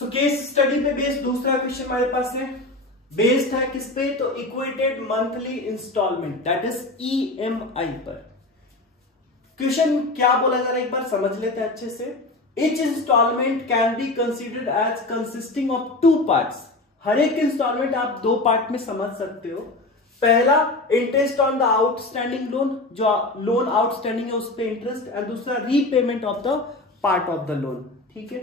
सो case study पे based दूसरा question हमारे पास है, बेस्ड है किस पे, तो equated monthly installment that is EMI पर। क्वेश्चन क्या बोला जा रहा है एक बार समझ लेते हैं अच्छे से। Each installment can be considered as consisting of two parts. हर एक इंस्टॉलमेंट आप दो पार्ट में समझ सकते हो। पहला interest on the outstanding loan, जो लोन आउटस्टैंडिंग है उस पर इंटरेस्ट, एंड दूसरा repayment of the part of the loan. ठीक है।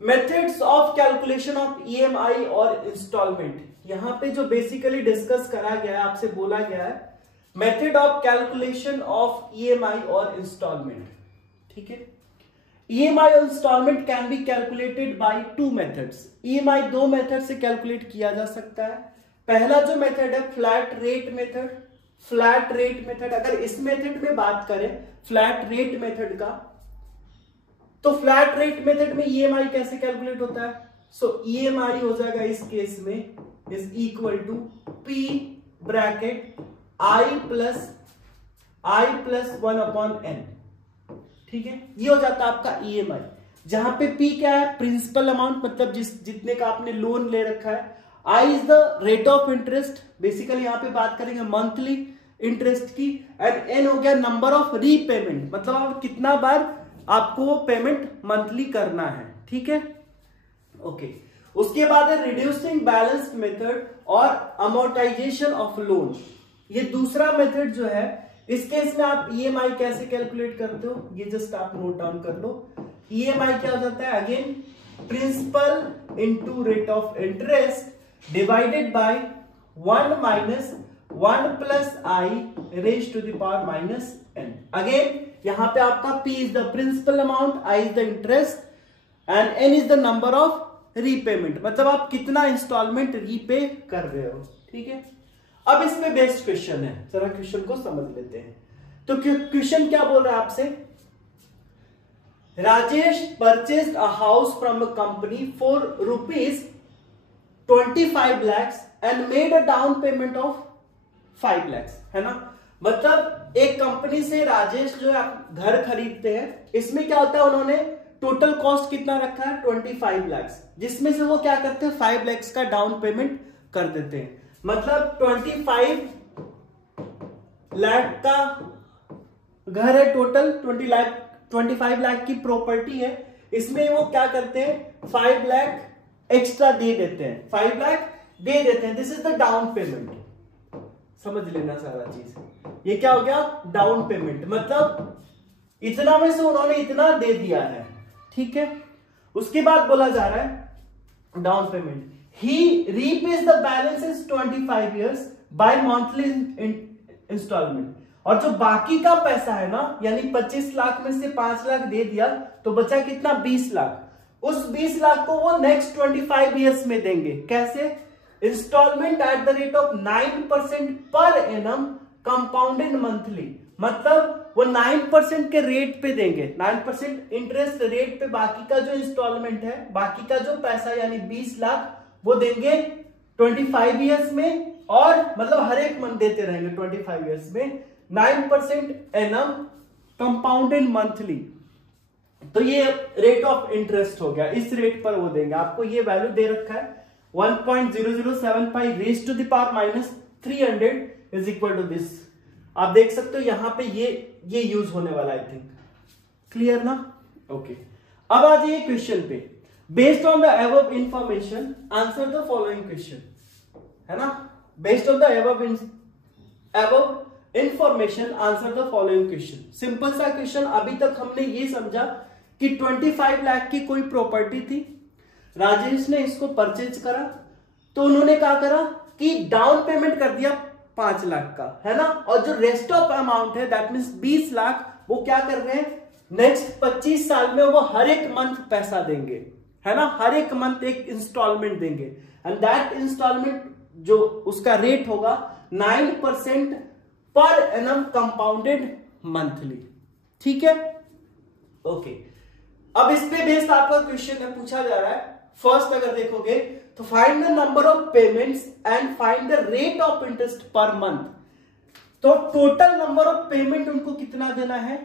Methods of calculation of EMI और इंस्टॉलमेंट, यहां पे जो बेसिकली डिस्कस करा गया है, आपसे बोला गया है method of calculation of EMI और इंस्टॉलमेंट। ठीक है। ईएमआई और installment can be calculated by two methods. EMI दो मेथड से कैलकुलेट किया जा सकता है। पहला जो मेथड है flat rate method. Flat rate method, अगर इस मेथड में बात करें फ्लैट रेट मेथड का, तो फ्लैट रेट मेथड में ईएमआई कैसे कैलकुलेट होता है? सो ईएमआई हो जाएगा इस केस में is equal to P bracket i plus 1/n। ठीक है, ये हो जाता है आपका ईएमआई, जहां पे पी क्या है, प्रिंसिपल अमाउंट, मतलब जितने का आपने लोन ले रखा है। I is the rate of interest, basically यहां पे बात करेंगे मंथली इंटरेस्ट की, एंड एन हो गया नंबर ऑफ रीपेमेंट, मतलब आप कितना बार आपको पेमेंट मंथली करना है। ठीक है, ओके। उसके बाद है रिड्यूसिंग बैलेंस मेथड और अमोर्टाइजेशन ऑफ लोन। ये दूसरा मेथड जो है, इस केस में आप ईएमआई कैसे कैलकुलेट करते हो, ये जस्ट आप नोट डाउन कर लो। ईएमआई क्या हो जाता है, again principal into rate of interest divided by 1 minus 1 plus i raise to the power minus n। Again यहां पे आपका p is the principal amount, i is the interest and n is the number of repayment, मतलब आप कितना instalment repay कर रहे हो। ठीक है। अब इसमें बेस्ट क्वेश्चन है, जरा क्वेश्चन को समझ लेते हैं। तो क्वेश्चन क्या बोल रहा है आपसे, Rajesh purchased a house from a company for ₹25 lakhs and made a down payment of 5 lakhs, है ना। मतलब एक कंपनी से राजेश जो है आप घर खरीदते हैं, इसमें क्या होता है, उन्होंने टोटल कॉस्ट कितना रखा है 25 lakhs, जिसमें से वो क्या करते हैं 5 lakhs का डाउन पेमेंट कर देते हैं। मतलब 25 लाख का घर है, टोटल 25 लाख की प्रॉपर्टी है, इसमें वो क्या करते हैं 5 लाख एक्स्ट्रा दे देते हैं, 5 लाख दे देते हैं। This is the down payment, समझ लेना सारा चीज। ये क्या हो गया डाउन पेमेंट, मतलब इतना में से उन्होंने इतना दे दिया है। ठीक है। उसके बाद बोला जा रहा है down payment, he repays the balance in 25 years by monthly installment। और जो बाकी का पैसा है ना, यानी 25 लाख में से 5 लाख दे दिया तो बचा कितना 20 लाख। उस 20 लाख को वो नेक्स्ट 25 इयर्स में देंगे। कैसे? Installment at the rate of 9% per annum compounded monthly, मतलब वो 9% के रेट पे देंगे, 9% इंटरेस्ट रेट पे बाकी का जो इंस्टॉलमेंट है, बाकी का जो पैसा यानी 20 लाख वो देंगे 25 इयर्स में, और मतलब हर एक मंथ देते रहेंगे 25 इयर्स में 9% एनम कंपाउंडेड मंथली। तो ये रेट ऑफ इंटरेस्ट हो गया, इस रेट पर वो देंगे आपको। ये वैल्यू दे रखा है 1.0075 raise to the power minus 300 is equal to this. आप देख सकते हो यहां पे ये यूज होने वाला, आई थिंक क्लियर ना। ओके, अब आ जाइए क्वेश्चन पे। Based on the above information answer the following question, है ना। Based on the above information answer the following question. Simple सा क्वेश्चन। अभी तक हमने ये समझा कि 25 लाख की कोई प्रॉपर्टी थी, राजेश ने इसको परचेज करा, तो उन्होंने क्या करा कि डाउन पेमेंट कर दिया 5 लाख का, है ना। और जो रेस्ट ऑफ अमाउंट है दैट मींस 20 लाख, वो क्या कर रहे हैं नेक्स्ट 25 साल में वो हर एक मंथ पैसा देंगे, है ना। हर एक मंथ एक इंस्टॉलमेंट देंगे, एंड दैट इंस्टॉलमेंट जो उसका रेट होगा 9% पर एनम कंपाउंडेड मंथली। ठीक है, ओके। अब इस पे बेस्ड आपका क्वेश्चन है, पूछा जा रहा है। फर्स्ट अगर देखोगे तो find the number of payments and find the rate of interest per month. तो टोटल नंबर ऑफ पेमेंट उनको कितना देना है,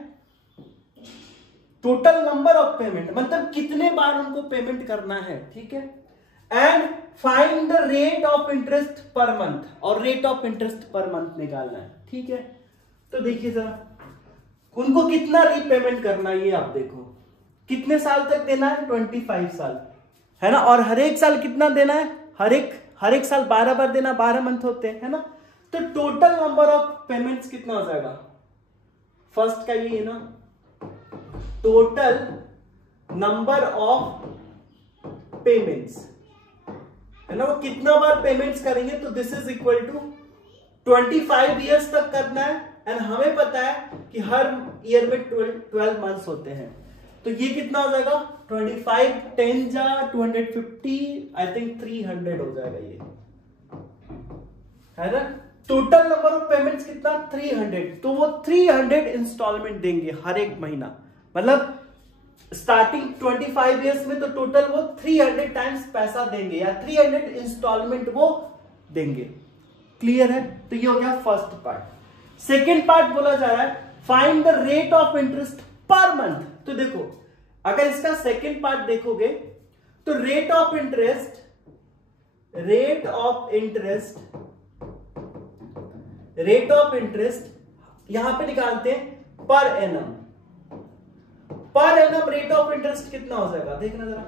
टोटल नंबर ऑफ पेमेंट मतलब कितने बार उनको पेमेंट करना है, ठीक है। And find the rate of interest per month, और rate of interest per month निकालना है, ठीक है। तो देखिए जरा उनको कितना रीपेमेंट करना है, ये आप देखो कितने साल तक देना है, 25 साल, है ना। और हर एक साल कितना देना है, हर एक साल 12 बार देना, 12 मंथ होते हैं, है ना। तो टोटल नंबर ऑफ पेमेंट्स कितना हो जाएगा, फर्स्ट का ये है ना, टोटल नंबर ऑफ पेमेंट्स, है ना, वो कितना बार पेमेंट्स करेंगे, तो this is equal to 25 years तक करना है। एंड हमें पता है कि हर ईयर में 12 मंथ्स होते हैं, तो ये कितना हो जाएगा, 25 10 जा 250, आई थिंक 300 हो जाएगा ये, है ना। टोटल नंबर ऑफ पेमेंट्स कितना, 300, तो वो 300 इंस्टॉलमेंट देंगे हर एक महीना, मतलब स्टार्टिंग 25 ईयर्स में तो टोटल वो 300 टाइम्स पैसा देंगे या 300 इंस्टॉलमेंट वो देंगे। क्लियर है, तो ये हो गया फर्स्ट पार्ट। सेकेंड पार्ट बोला जा रहा है find the rate of interest per month. तो देखो अगर इसका सेकेंड पार्ट देखोगे तो रेट ऑफ इंटरेस्ट यहां पे निकालते हैं per annum. Per annum rate of interest कितना हो जाएगा, देखना जरा,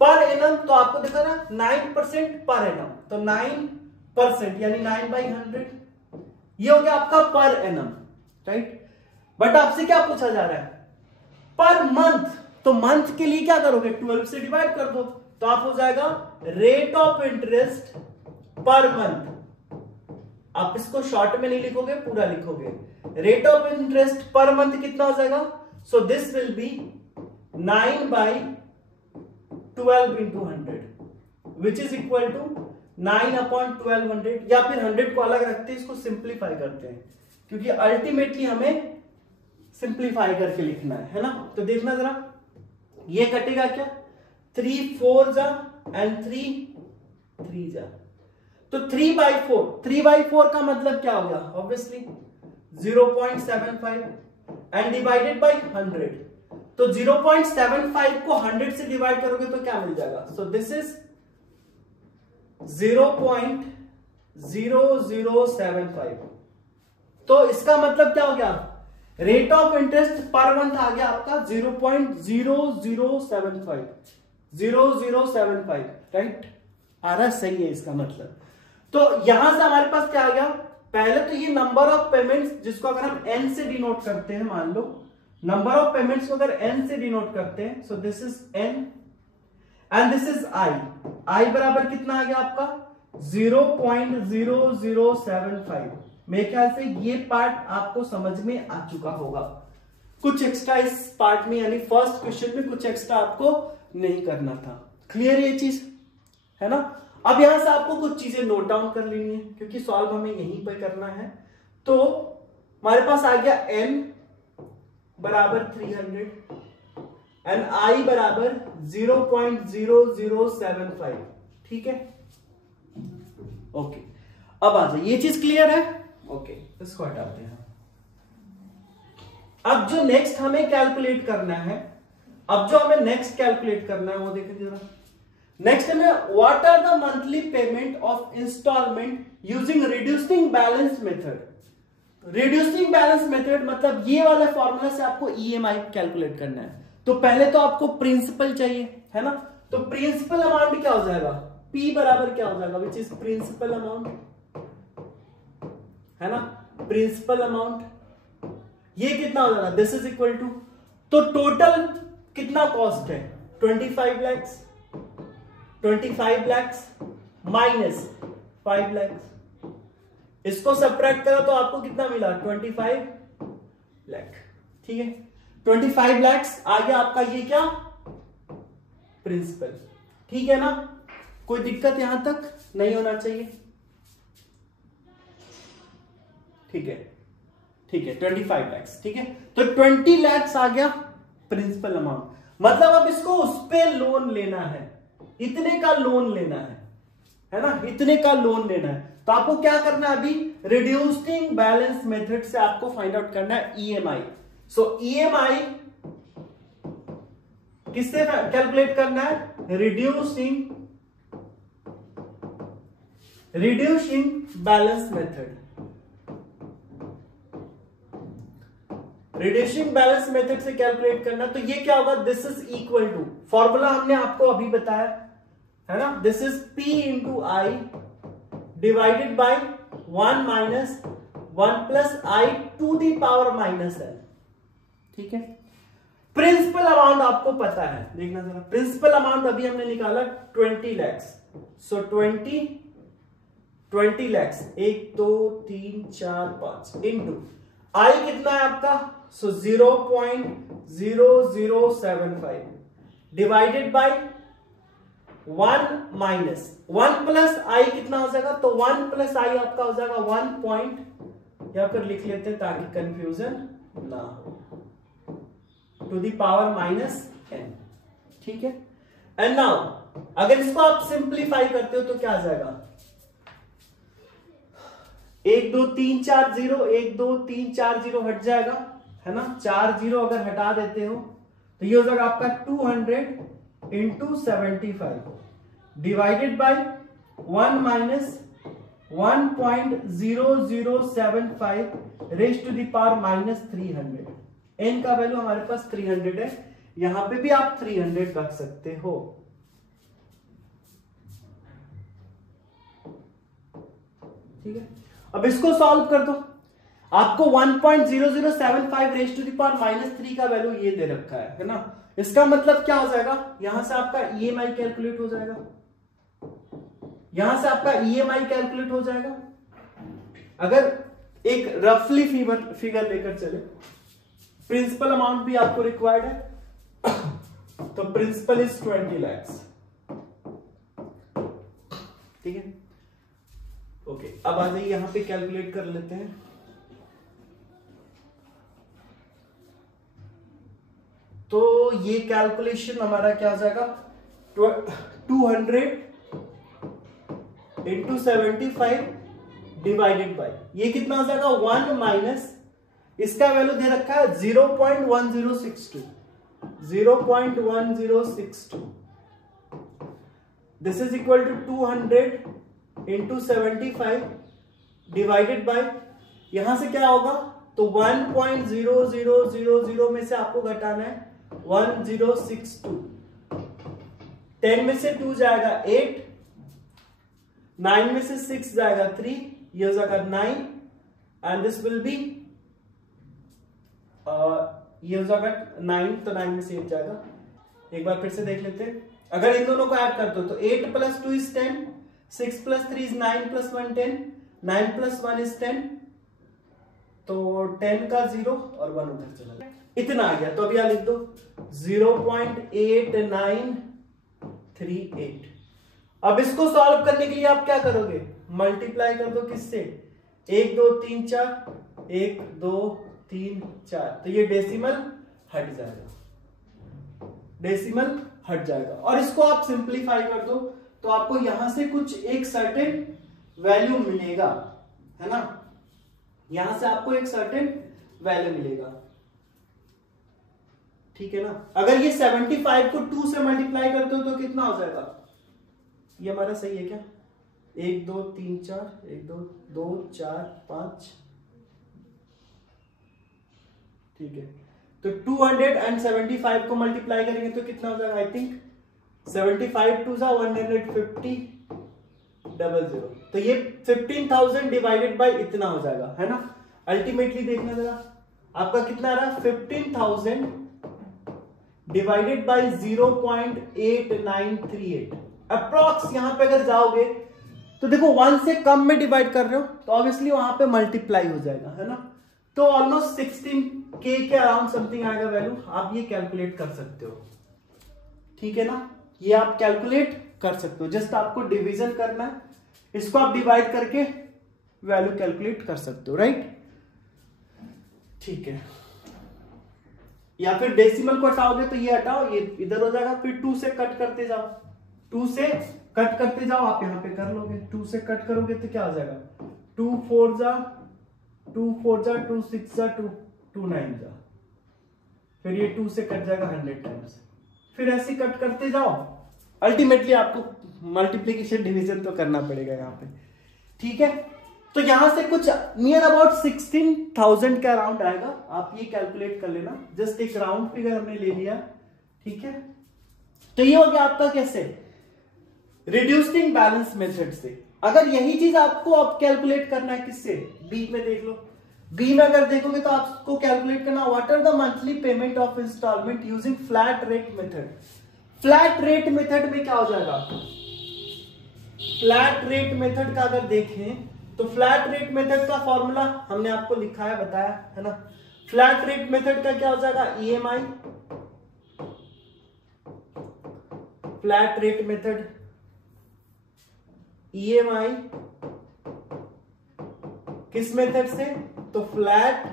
पर एनम तो आपको देखा ना 9% पर एनम, तो 9% यानी 9/100, ये हो गया आपका पर एनम, राइट। बट आपसे क्या पूछा जा रहा है, पर मंथ, तो मंथ के लिए क्या करोगे, 12 से डिवाइड कर दो, तो आप हो जाएगा rate of interest per month. आप इसको शॉर्ट में नहीं लिखोगे, पूरा लिखोगे, rate of interest per month कितना हो जाएगा, so this will be 9/12 into 100 which is equal to 9/1200, या फिर 100 को अलग रखते हैं, इसको सिंप्लीफाई करते हैं क्योंकि अल्टीमेटली हमें सिंप्लीफाई करके लिखना है ना। तो देखना जरा, ये कटेगा क्या, 3 4 जा एंड 3 जा, तो 3/4 का मतलब क्या हो गया, ऑब्वियसली 0.75 एंड डिवाइडेड बाई 100, तो 0.75 को 100 से डिवाइड करोगे तो क्या मिल जाएगा, सो दिस इज 0.0075। तो इसका मतलब क्या हो गया, rate of interest per month आ गया आपका 0.0075, राइट, आ रहा सही है इसका मतलब। तो यहां से हमारे पास क्या आ गया, पहले तो ये नंबर ऑफ पेमेंट्स जिसको अगर हम n से डिनोट करते हैं, मान लो नंबर ऑफ पेमेंट्स को अगर n से डिनोट करते हैं, सो this is n and this is i बराबर कितना आ गया आपका 0.0075। मेरे ख्याल से ये पार्ट आपको समझ में आ चुका होगा। कुछ एक्स्ट्रा इस पार्ट में यानी फर्स्ट क्वेश्चन में कुछ एक्स्ट्रा आपको नहीं करना था। क्लियर ये चीज है ना। अब यहां से आपको कुछ चीजें नोट डाउन कर लेनी है क्योंकि सॉल्व हमें यहीं पर करना है। तो हमारे पास आ गया n बराबर 300 एंड i बराबर 0.0075, ठीक है। ओके, अब आ जाए, ये चीज क्लियर है। ओके, इसको हटाते हैं। अब जो नेक्स्ट हमें कैलकुलेट करना है, वो देखिए जरा। नेक्स्ट में what are the monthly payment of installment using reducing balance method. Reducing balance method मतलब ये वाला फॉर्मूला से आपको ईएमआई कैलकुलेट करना है। तो पहले तो आपको प्रिंसिपल चाहिए, है ना। तो प्रिंसिपल अमाउंट क्या हो जाएगा, P बराबर क्या हो जाएगा, विच इज प्रिंसिपल अमाउंट, है ना। प्रिंसिपल अमाउंट ये कितना हो जाएगा, दिस इज इक्वल टू, तो टोटल कितना कॉस्ट है 25 lakhs माइनस 5 lakhs, इसको सब्ट्रैक्ट करा तो आपको कितना मिला 25 लाख, ठीक है। 25 lakhs आ गया आपका ये क्या प्रिंसिपल, ठीक है ना। कोई दिक्कत यहां तक नहीं होना चाहिए, ठीक है 25 lakhs, ठीक है। तो 20 lakhs आ गया प्रिंसिपल अमाउंट, मतलब अब इसको उस पे लोन लेना है, इतने का लोन लेना है ना, इतने का लोन लेना है। तो आपको क्या करना है, अभी रिड्यूसिंग बैलेंस मेथड से आपको फाइंड आउट करना है ईएमआई। सो ईएमआई किससे कैलकुलेट करना है? Reducing balance method. Reducing balance method से कैलकुलेट करना। तो ये क्या होगा? This is equal to, formula हमने आपको अभी बताया है ना, this is P into i divided by 1 minus 1 plus i to the power minus L. ठीक है। प्रिंसिपल अमाउंट आपको पता है, देखना जरा। प्रिंसिपल अमाउंट अभी हमने निकाला 20 लैक्स। सो 20 लैक्स 1 2 3 4 5 इंटू आई कितना है आपका? सो 0.0075 डिवाइडेड बाय 1 माइनस 1 प्लस आई कितना हो जाएगा? तो 1 प्लस आई आपका हो जाएगा 1 पॉइंट, यहां पर लिख लेते हैं ताकि कंफ्यूजन ना हो, to the power minus n। ठीक है। एंड नाउ अगर इसको आप सिंप्लीफाई करते हो तो क्या आ जाएगा? 1 2 3 4 0, 1 2 3 4 0 हट जाएगा, है ना। 4 0 अगर हटा देते हो तो ये हो जाएगा आपका 200 into 75 divided by 1 minus 1.0075 raise to the power minus 300। n का वैल्यू हमारे पास 300 है, यहां पे भी आप 300 रख सकते हो। ठीक है। अब इसको सॉल्व कर दो। आपको 1.0075 raise to the power minus 3 का वैल्यू ये दे रखा है ना। इसका मतलब क्या हो जाएगा? यहां से आपका ईएमआई कैलकुलेट हो जाएगा, यहां से आपका ईएमआई कैलकुलेट हो जाएगा। अगर एक रफली फिगर लेकर चले, प्रिंसिपल अमाउंट भी आपको रिक्वायर्ड है, तो प्रिंसिपल इज 20 लैक्स। ठीक है। ओके, अब आ जाइए यहां पे कैलकुलेट कर लेते हैं। तो ये कैलकुलेशन हमारा क्या हो जाएगा? 200 इंटू 75 डिवाइडेड बाय, ये कितना हो जाएगा? 1 माइनस, इसका वैल्यू दे रखा है 0.1062, 0.1062। This is equal to 200 into 75 divided by, यहां से क्या होगा? तो 1.0000 में से आपको घटाना है 1062। 10 में से 2 जाएगा 8, 9 में से 6 जाएगा 3, ये हो जाएगा 9 एंड दिस विल बी ये हो जाएगा 9, तो 9 में से 8 जाएगा। एक बार फिर से देख लेते हैं। अगर इन दोनों को ऐड करते हो तो 8 plus 2 is 10, 6 plus 3 is 9 plus 1 10, 9 plus 1 is 10, तो 10 का 0 और 1 उधर चला गया, इतना आ गया। तो अब यहां लिख दो 0.8938। अब इसको सॉल्व करने के लिए आप क्या करोगे? मल्टीप्लाई कर दो किससे? 1 2 3 4, 1 2 3 4, तो ये डेसिमल हट जाएगा, डेसिमल हट जाएगा। और इसको आप सिंप्लीफाई कर दो तो आपको यहां से कुछ एक सर्टेन वैल्यू मिलेगा, है ना। यहां से आपको एक सर्टेन वैल्यू मिलेगा, ठीक है ना। अगर ये 75 को 2 से मल्टीप्लाई करते हो तो कितना हो जाएगा? ये हमारा सही है क्या? 1 2 3 4, 1 2 2 4 5, ठीक है। तो 275 को मल्टीप्लाई करेंगे तो कितना हो जाएगा? आई थिंक 75 2 जा 150 00, तो ये 15,000 डिवाइडेड बाय इतना हो जाएगा, है ना। अल्टीमेटली देखना जरा आपका कितना आ रहा है? 15,000 डिवाइडेड बाय 0.8938 अप्रॉक्स। यहां पे अगर जाओगे तो देखो 1 से कम में डिवाइड कर रहे हो तो ऑब्वियसली वहां पे मल्टीप्लाई हो जाएगा, है ना। तो ऑलमोस्ट 16K के अराउंड समथिंग आएगा वैल्यू। आप ये कैलकुलेट कर सकते हो, ठीक है ना। ये आप कैलकुलेट कर सकते हो, जस्ट आपको डिवीजन करना है, इसको आप डिवाइड करके वैल्यू कैलकुलेट कर सकते हो, राइट। ठीक है। या फिर डेसिमल को हटाओगे तो ये हटाओ, ये इधर हो जाएगा, फिर 2 से कट करते जाओ, 2 से कट करते जाओ, आप यहां पे कर लोगे। 2 से कट करोगे तो क्या हो जाएगा? 2 4 जा 2 4 जा 2 6 जा 2 2 9 जा, फिर ये 2 से कट जाएगा 100 टाइम्स, फिर ऐसे कट करते जाओ, अल्टीमेटली आपको मल्टीप्लीकेशन डिवीजन तो करना पड़ेगा यहाँ पे, ठीक है। तो यहां से कुछ नियर अबाउट 16,000 का अराउंड आएगा, आप ये कैलकुलेट कर लेना, जस्ट एक राउंड फिगर हमने ले लिया, ठीक है। तो ये हो गया आपका कैसे, रिड्यूसिंग बैलेंस मेथड से। अगर यही चीज आपको अब कैलकुलेट करना है किससे, बी में देख लो, बी में अगर देखोगे तो आपको कैलकुलेट करना what are the monthly payment of installment using flat rate method. Flat rate method में क्या हो जाएगा, फ्लैट रेट मेथड का अगर देखें तो फ्लैट रेट मेथड का फॉर्मूला हमने आपको लिखा है, बताया है ना। फ्लैट रेट मेथड का क्या हो जाएगा, EMI, flat rate method EMI किस मेथड से, तो फ्लैट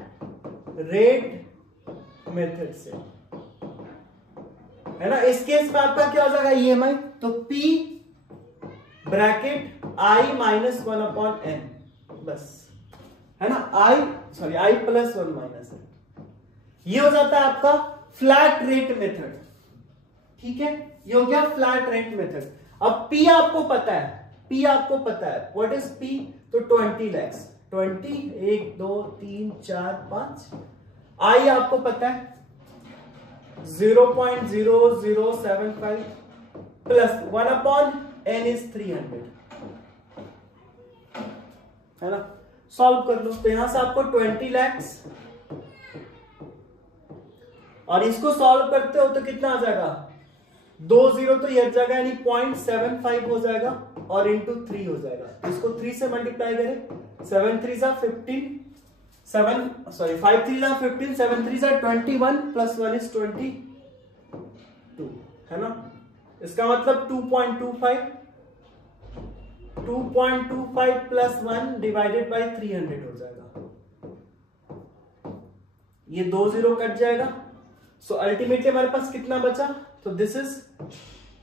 रेट मेथड से, है ना। इस केस में आपका क्या हो जाएगा ईएमआई, तो P bracket I minus 1 upon n, बस, है ना, I प्लस 1 माइनस n, ये हो जाता है आपका फ्लैट रेट मेथड, ठीक है। ये हो गया फ्लैट रेट मेथड। अब P आपको पता है, P आपको पता है, व्हाट इज P, तो 20 lakhs, 20, 1 2 3 4 5, I आपको पता है 0.0075 प्लस 1 अपॉन n इज 300, है ना। सॉल्व कर लो, तो यहां से आपको 20 lakhs, और इसको सॉल्व करते हो तो कितना आ जाएगा, 2 0 तो ये हट जाएगा, यानी 0.75 हो जाएगा, और इंटू 3 हो जाएगा। इसको 3 से मल्टीप्लाई करें, 7 3 जा 15, 5 3 जा 15, 7 3 जा 21 प्लस 1 इज 22, है ना। इसका मतलब 2.25 प्लस 1 डिवाइडेड बाई 300 हो जाएगा, ये 2 0 कट जाएगा। सो अल्टीमेटली हमारे पास कितना बचा, तो दिस इज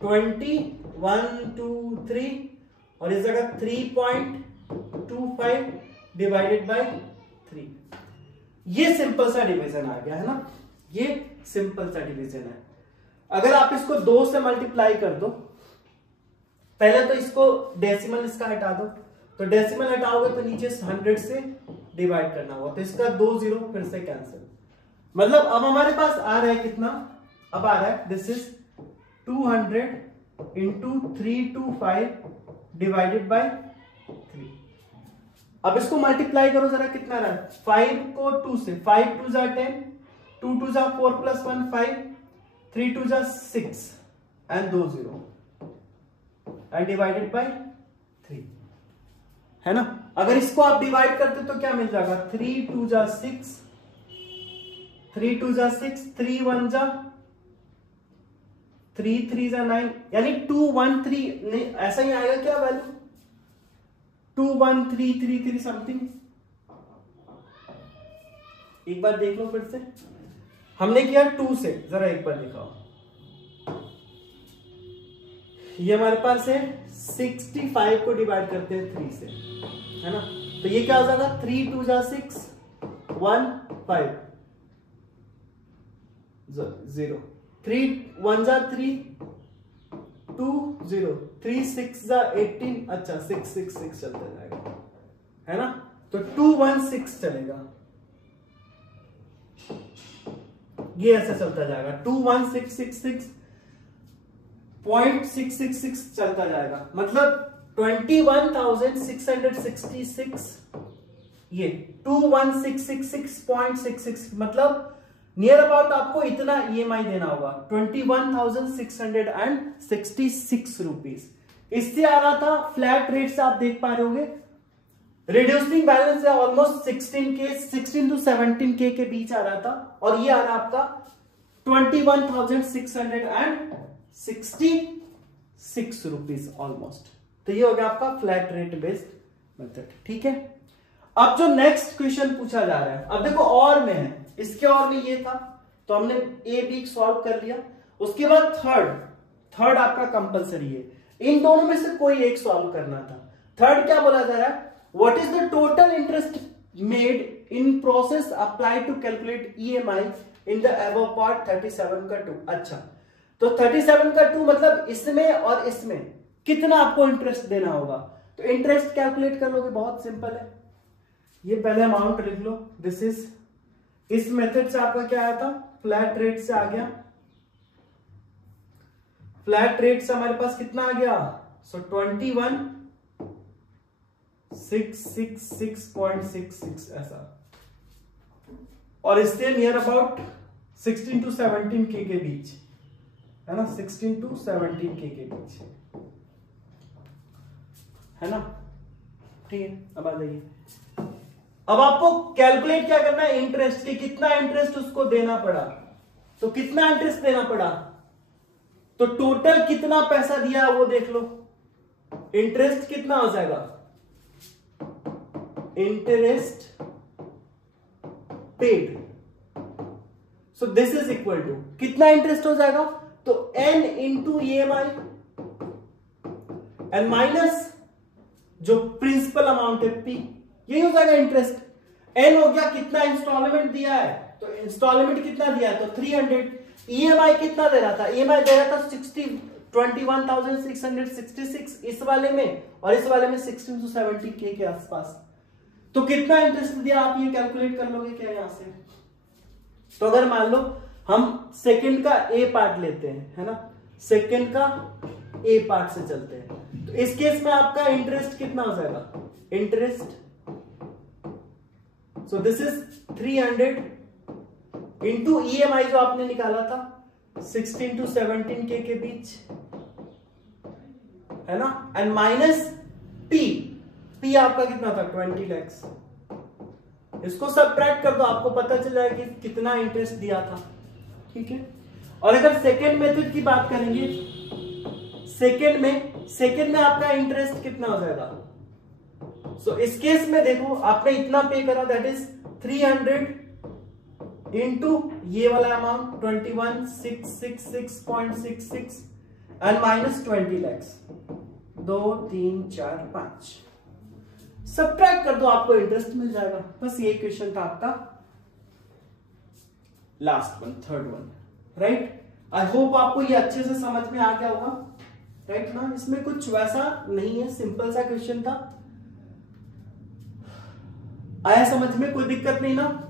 20 1 2 3, और इस जगह 3.25 डिवाइडेड बाई 3, ये सिंपल सा डिवीजन आ गया, है ना, ये सिंपल सा डिवीजन है। अगर आप इसको 2 से मल्टीप्लाई कर दो, पहले तो इसको डेसिमल इसका हटा दो, तो डेसिमल हटाओगे तो नीचे 100 से डिवाइड करना होगा, तो इसका 2 0 फिर से कैंसिल, मतलब अब हमारे पास आ रहा है कितना, अब आ रहा है this is 200 into 325 divided by 3। अब इसको मल्टीप्लाई करो जरा, कितना रहा है, 5 को 2 से, 5 2 जा 10, 2 2 जा 4 प्लस 1 5, 3 2 जा 6 एंड 2 0 एंड डिवाइडेड बाई 3, है ना। अगर इसको आप डिवाइड करते तो क्या मिल जाएगा, 3 2 जा 6, 3 2 जा 6, 3 1 जा 3 3 जा 9, यानी 2 1 3, नहीं ऐसा ही आएगा क्या वैल्यू, 2 1 3 3 3 समथिंग। एक बार देख लो फिर से, हमने किया 2 से, जरा एक बार दिखाओ, ये हमारे पास है 65 को डिवाइड करते हैं 3 से, है ना, तो ये क्या हो जाएगा, 3 2 जा 6 1 5 0, 3 1 जा 3 2 0, 3 6 जा 18, अच्छा 6 6 6 चलता जाएगा, है ना, तो 2 1 6 चलेगा, ये ऐसा चलता जाएगा, 2 1 6 6 6 0.666 चलता जाएगा, मतलब 21,666, ये 21,666.66, मतलब नियर अबाउट आपको इतना ईएमआई देना होगा, 21,666 रुपीज। इससे आ रहा था फ्लैट रेट से, आप देख पा रहे होंगे रिड्यूसिंग बैलेंस है ऑलमोस्ट 16 to 17K के बीच आ रहा था, और ये आ रहा आपका 21,666 रुपीज ऑलमोस्ट। तो ये हो गया आपका फ्लैट रेट बेस्ड मेथड, ठीक है। अब जो नेक्स्ट क्वेश्चन पूछा जा रहा है, अब देखो और में है, इसके और में ये था, तो हमने ए बी सॉल्व कर लिया। उसके बाद थर्ड आपका कंपलसरी है, इन दोनों में से कोई एक सॉल्व करना था। थर्ड क्या बोला जा रहा है, what is the total interest made in process apply to calculate EMI in the above part 37 का 2। अच्छा, तो 37 का 2 मतलब इसमें और इसमें कितना आपको इंटरेस्ट देना होगा। तो इंटरेस्ट कैलकुलेट कर लोगे, बहुत सिंपल है। ये पहले अमाउंट लिख लो, दिस इज, इस मेथड से आपका क्या आया था, फ्लैट रेट से आ गया। फ्लैट रेट से हमारे पास कितना आ गया, सो 21,666.66 ऐसा, और इससे नियर अबाउट 16 to 17 के बीच है ना, 16 to 17 के बीच है ना, ठीक है। अब आ जाइए, अब आपको कैलकुलेट क्या करना है, इंटरेस्ट की, कितना इंटरेस्ट उसको देना पड़ा। तो कितना इंटरेस्ट देना पड़ा, तो टोटल कितना पैसा दिया वो देख लो। इंटरेस्ट कितना हो जाएगा, interest paid, so this is equal to, कितना इंटरेस्ट हो जाएगा, तो n into EMI and minus जो प्रिंसिपल अमाउंट है P, यही हो जाएगा इंटरेस्ट। n हो गया कितना इंस्टॉलमेंट दिया है, तो इंस्टॉलमेंट कितना दिया है, तो 300। EMI कितना दे रहा था, EMI दे रहा था 21,666 इस वाले में, और इस वाले में 16 to 17 के आसपास। तो कितना इंटरेस्ट दिया आप ये कैलकुलेट कर लोगे क्या यहां से। तो अगर मान लो हम सेकंड का ए पार्ट लेते हैं, है ना, सेकंड का ए पार्ट से चलते हैं, तो इस केस में आपका इंटरेस्ट कितना हो जाएगा, interest, so this is 300 into EMI जो आपने निकाला था 16 to 17 के बीच, है ना, एंड माइनस P आपका कितना था 20 लाख। इसको सबट्रैक्ट कर दो, आपको पता चल जाएगा कि कितना इंटरेस्ट दिया था, ठीक है। और अगर सेकेंड मेथड की बात करेंगे, सेकेंड में आपका इंटरेस्ट कितना हो जाएगा, सो इस केस में देखो आपने इतना पे करा, दैट इज 300 इंटू ये वाला amount 21,666.66 and minus 20 lakh, 2 3 4 5, subtract कर दो, आपको इंटरेस्ट मिल जाएगा। बस ये क्वेश्चन था आपका last one, third one, right. I hope आपको ये अच्छे से समझ में आ गया होगा, राइट ना, इसमें कुछ वैसा नहीं है, सिंपल सा क्वेश्चन था। आया समझ में, कोई दिक्कत नहीं ना।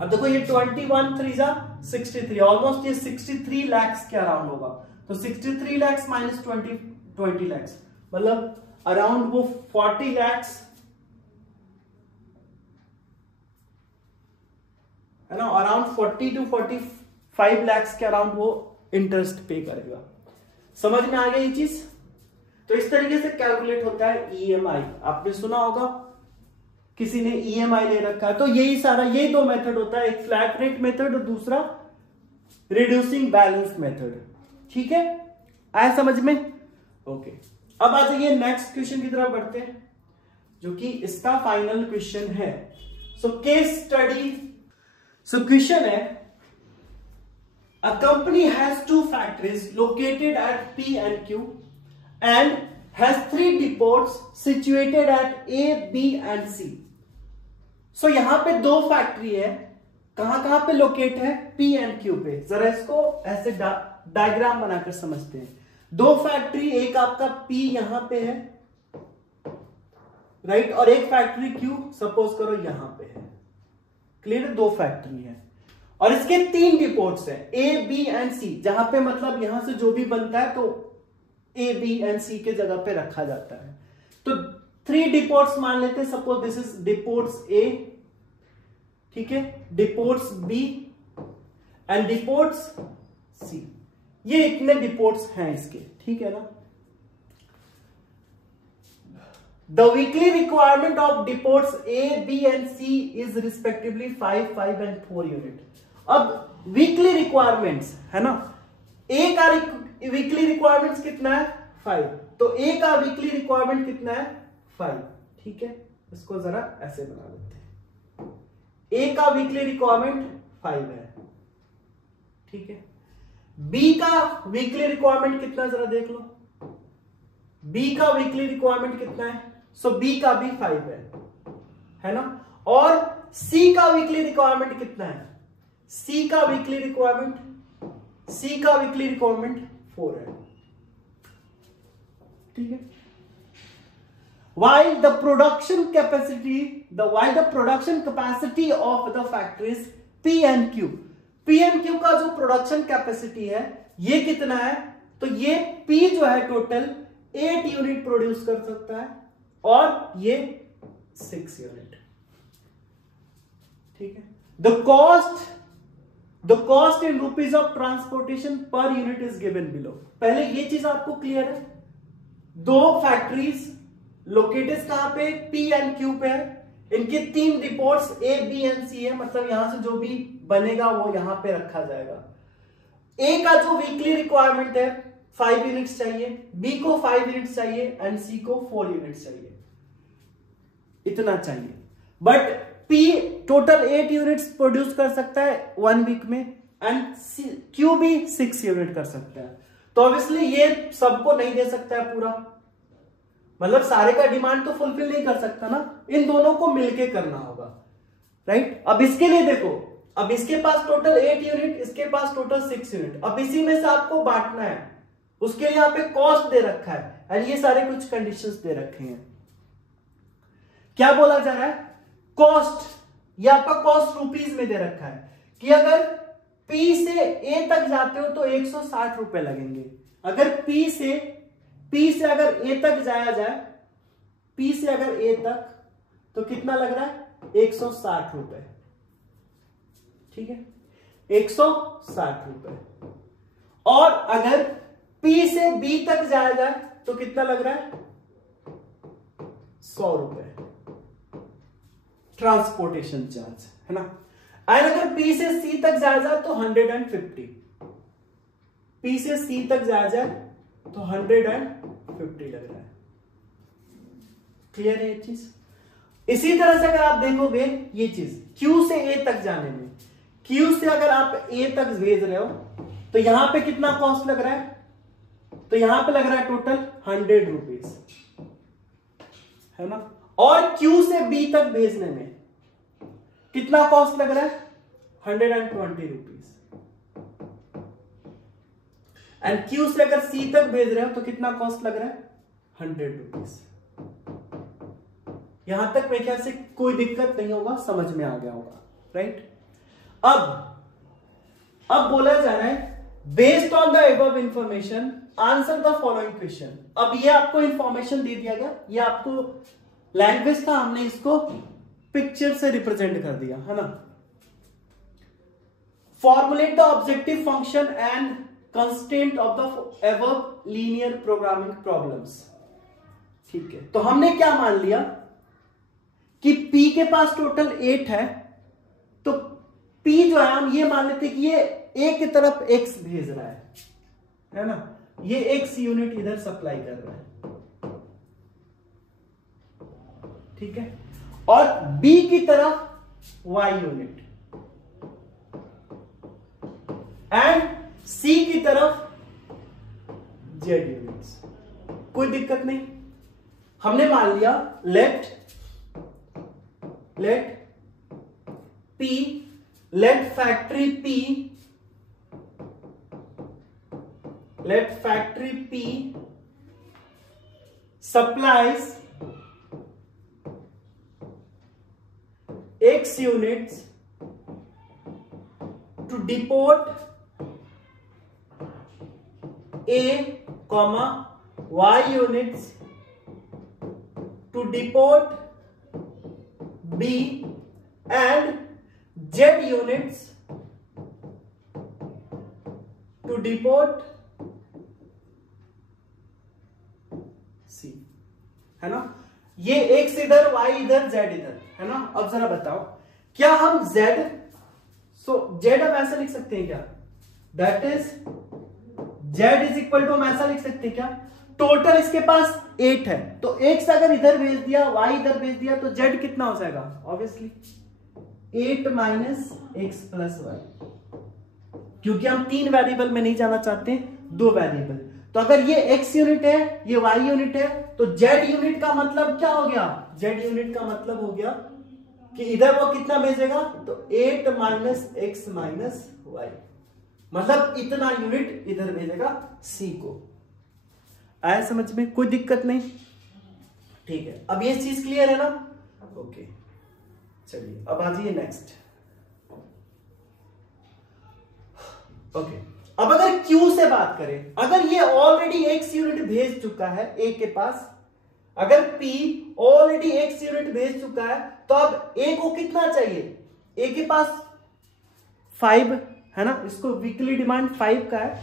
अब देखो ये 21 3 63, ऑलमोस्ट ये 63 लाख के अराउंड होगा, तो 63 लाख माइनस 20 लाख मतलब अराउंड वो 40 लाख है ना, अराउंड 40 to 45 लाख के अराउंड वो इंटरेस्ट पे करेगा। समझ में आ गया ये चीज। तो इस तरीके से कैलकुलेट होता है EMI। आपने सुना होगा किसी ने EMI ले रखा है, तो यही सारा, यही दो मेथड होता है, एक फ्लैट रेट मेथड और दूसरा रिड्यूसिंग बैलेंस मेथड, ठीक है। आया समझ में, ओके। अब आ जाइए नेक्स्ट क्वेश्चन की तरफ बढ़ते हैं, जो कि इसका फाइनल क्वेश्चन है। सो केस स्टडी, सो क्वेश्चन है, a company has 2 factories located at P and Q and has 3 depots situated at A, B and C. So यहां पे 2 फैक्ट्री है, कहां पे लोकेट है, P and Q पे। जरा इसको ऐसे डायग्राम बनाकर समझते हैं। 2 फैक्ट्री, एक आपका P यहां पे है, राइट, और एक फैक्ट्री Q सपोज करो यहां पे है, क्लियर। 2 फैक्ट्री है और इसके 3 डिपोट्स हैं, A, B एंड C, जहां पे मतलब यहां से जो भी बनता है तो A, B एंड C के जगह पे रखा जाता है। तो 3 डिपोट्स मान लेते हैं, सपोज दिस इज डिपोट्स A, ठीक है, डिपोट्स B एंड डिपोट्स C। ये इतने डिपोट्स हैं इसके, ठीक है ना। The weekly requirement of depots A, B and C is respectively 5, 5 and 4 unit. अब वीकली रिक्वायरमेंट्स है ना, A का वीकली रिक्वायरमेंट्स कितना है 5, तो A का वीकली रिक्वायरमेंट कितना है 5, ठीक है। इसको जरा ऐसे बना लेते हैं, A का वीकली रिक्वायरमेंट 5 है, ठीक है। B का वीकली रिक्वायरमेंट कितना जरा देख लो, B का वीकली रिक्वायरमेंट कितना है, सो B का भी 5 है ना। और C का वीकली रिक्वायरमेंट कितना है, C का वीकली रिक्वायरमेंट सी का वीकली रिक्वायरमेंट 4 है, ठीक है। While the production capacity of the factories P and Q, P and Q का जो प्रोडक्शन कैपेसिटी है ये कितना है, तो ये P जो है टोटल 8 यूनिट प्रोड्यूस कर सकता है और ये 6 यूनिट, ठीक है। The cost in rupees of transportation per unit is given below. पहले ये चीज आपको क्लियर है, दो फैक्ट्रीज लोकेटेड कहां पे, P एंड Q पे है, इनके 3 reports A, B and C है, मतलब यहां से जो भी बनेगा वो यहां पे रखा जाएगा। A का जो वीकली रिक्वायरमेंट है 5 यूनिट्स चाहिए, B को 5 यूनिट्स चाहिए एंड C को 4 यूनिट्स चाहिए, इतना चाहिए। But P total 8 units produce कर सकता है 1 वीक में एंड Q भी 6 यूनिट कर सकता है। तो ऑब्वियसली ये सबको नहीं दे सकता है पूरा, मतलब सारे का डिमांड तो फुलफिल नहीं कर सकता ना, इन दोनों को मिलके करना होगा, राइट। अब इसके लिए देखो, अब इसके पास टोटल 8 यूनिट, इसके पास टोटल 6 यूनिट, अब इसी में से आपको बांटना है, उसके लिए यहाँ पे कॉस्ट दे रखा है एंड ये सारे कुछ कंडीशंस दे रखे हैं। क्या बोला जा रहा है, कॉस्ट, ये आपका कॉस्ट रुपीज में दे रखा है कि अगर P से A तक जाते हो तो 160 रुपए लगेंगे। अगर P से अगर A तक जाया जाए, P से अगर A तक तो कितना लग रहा है, 160 रुपए, ठीक है, 160 रुपए। और अगर P से B तक जाया जाए तो कितना लग रहा है, 100 रुपए ट्रांसपोर्टेशन चार्ज, है ना। और अगर P से C तक जाया जाए तो 150, P से C तक जाया जाए तो 150 लग रहा है, क्लियर है ये चीज। इसी तरह से अगर आप देखोगे ये चीज Q से A तक जाने में, Q से अगर आप A तक भेज रहे हो तो यहां पे कितना कॉस्ट लग रहा है, तो यहां पे लग रहा है टोटल 100 रुपीज, है ना। और Q से B तक भेजने में कितना कॉस्ट लग रहा है, 120 रुपीज। एंड Q से अगर C तक भेज रहे हो तो कितना कॉस्ट लग रहा है, 100 रुपीज। यहां तक मेरे ख्याल से कोई दिक्कत नहीं होगा, समझ में आ गया होगा, राइट। अब बोला जा रहा है based on the above information answer the following question. अब ये आपको इंफॉर्मेशन दे दिया गया, ये आपको लैंग्वेज था, हमने इसको पिक्चर से रिप्रेजेंट कर दिया, है ना। Formulate the objective function and constant of the above linear programming problems, ठीक है। तो हमने क्या मान लिया कि P के पास टोटल 8 है, तो P जो है हम ये मान लेते कि ये A की तरफ X भेज रहा है ना, ये X यूनिट इधर सप्लाई कर रहा है, ठीक है, और B की तरफ Y यूनिट एंड C की तरफ Z यूनिट्स। कोई दिक्कत नहीं, हमने मान लिया let factory P supplies X units to depot A, Y units to depot B and Z units to depot C, है ना। ये X इधर, Y इधर, Z इधर, है ना। अब जरा बताओ, क्या हम Z हम ऐसा लिख सकते हैं क्या, that is Z is equal to, हम ऐसा लिख सकते हैं क्या, टोटल इसके पास 8 है, तो X अगर इधर भेज दिया, Y इधर भेज दिया, तो Z कितना हो जाएगा, obviously 8 minus X plus Y, क्योंकि हम 3 वेरिएबल में नहीं जाना चाहते, 2 वेरिएबल। तो अगर ये X यूनिट है, ये Y यूनिट है, तो Z यूनिट का मतलब क्या हो गया, Z यूनिट का मतलब हो गया कि इधर वो कितना भेजेगा, तो 8 माइनस X माइनस Y, मतलब इतना यूनिट इधर भेजेगा सी को। आया समझ में? कोई दिक्कत नहीं, ठीक है। अब ये चीज क्लियर है ना? ओके, चलिए अब आ जाइए नेक्स्ट। ओके, अब अगर Q से बात करें, अगर ये ऑलरेडी x यूनिट भेज चुका है A के पास, अगर P ऑलरेडी x यूनिट भेज चुका है, तो अब A को कितना चाहिए? A के पास 5 है ना, इसको वीकली डिमांड 5 का है,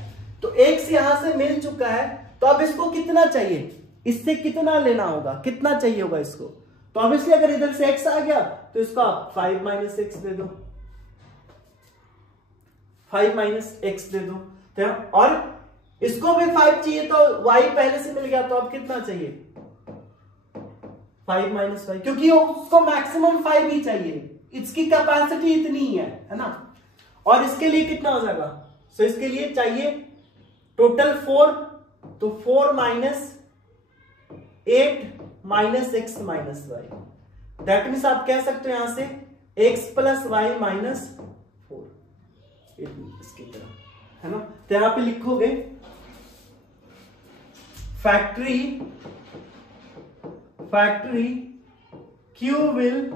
तो x यहां से मिल चुका है, तो अब इसको कितना चाहिए? इससे कितना लेना होगा, कितना चाहिए होगा इसको? तो अब इसलिए अगर इधर से x आ गया तो इसको आप 5 माइनस x दे दो, 5 माइनस x दे दो, तो और इसको भी 5 चाहिए, तो y पहले से मिल गया, तो अब कितना चाहिए? 5 माइनस 5, क्योंकि उसको मैक्सिमम 5 ही चाहिए, इसकी कैपेसिटी इतनी ही है ना। और इसके लिए कितना हो जाएगा? सो इसके लिए चाहिए टोटल 4, तो 4 minus 8 minus x minus y, that means आप कह सकते हो यहां से x प्लस वाई माइनस 4, इसकी तरह है ना। तो यहां पे लिखोगे फैक्ट्री Q विल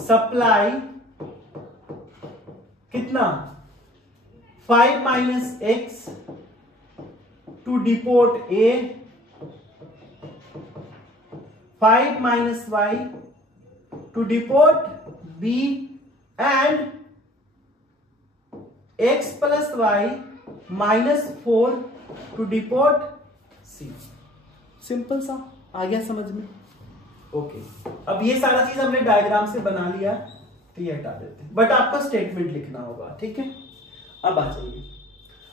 सप्लाई कितना? 5 minus x to depot A, 5 minus y to depot B, and x plus y minus 4 to depot C। Simple सा आ गया समझ में? ओके, अब ये सारा चीज हमने डायग्राम से बना लिया, तो ये हटा देते हैं, बट आपका स्टेटमेंट लिखना होगा, ठीक है। अब आ जाइए,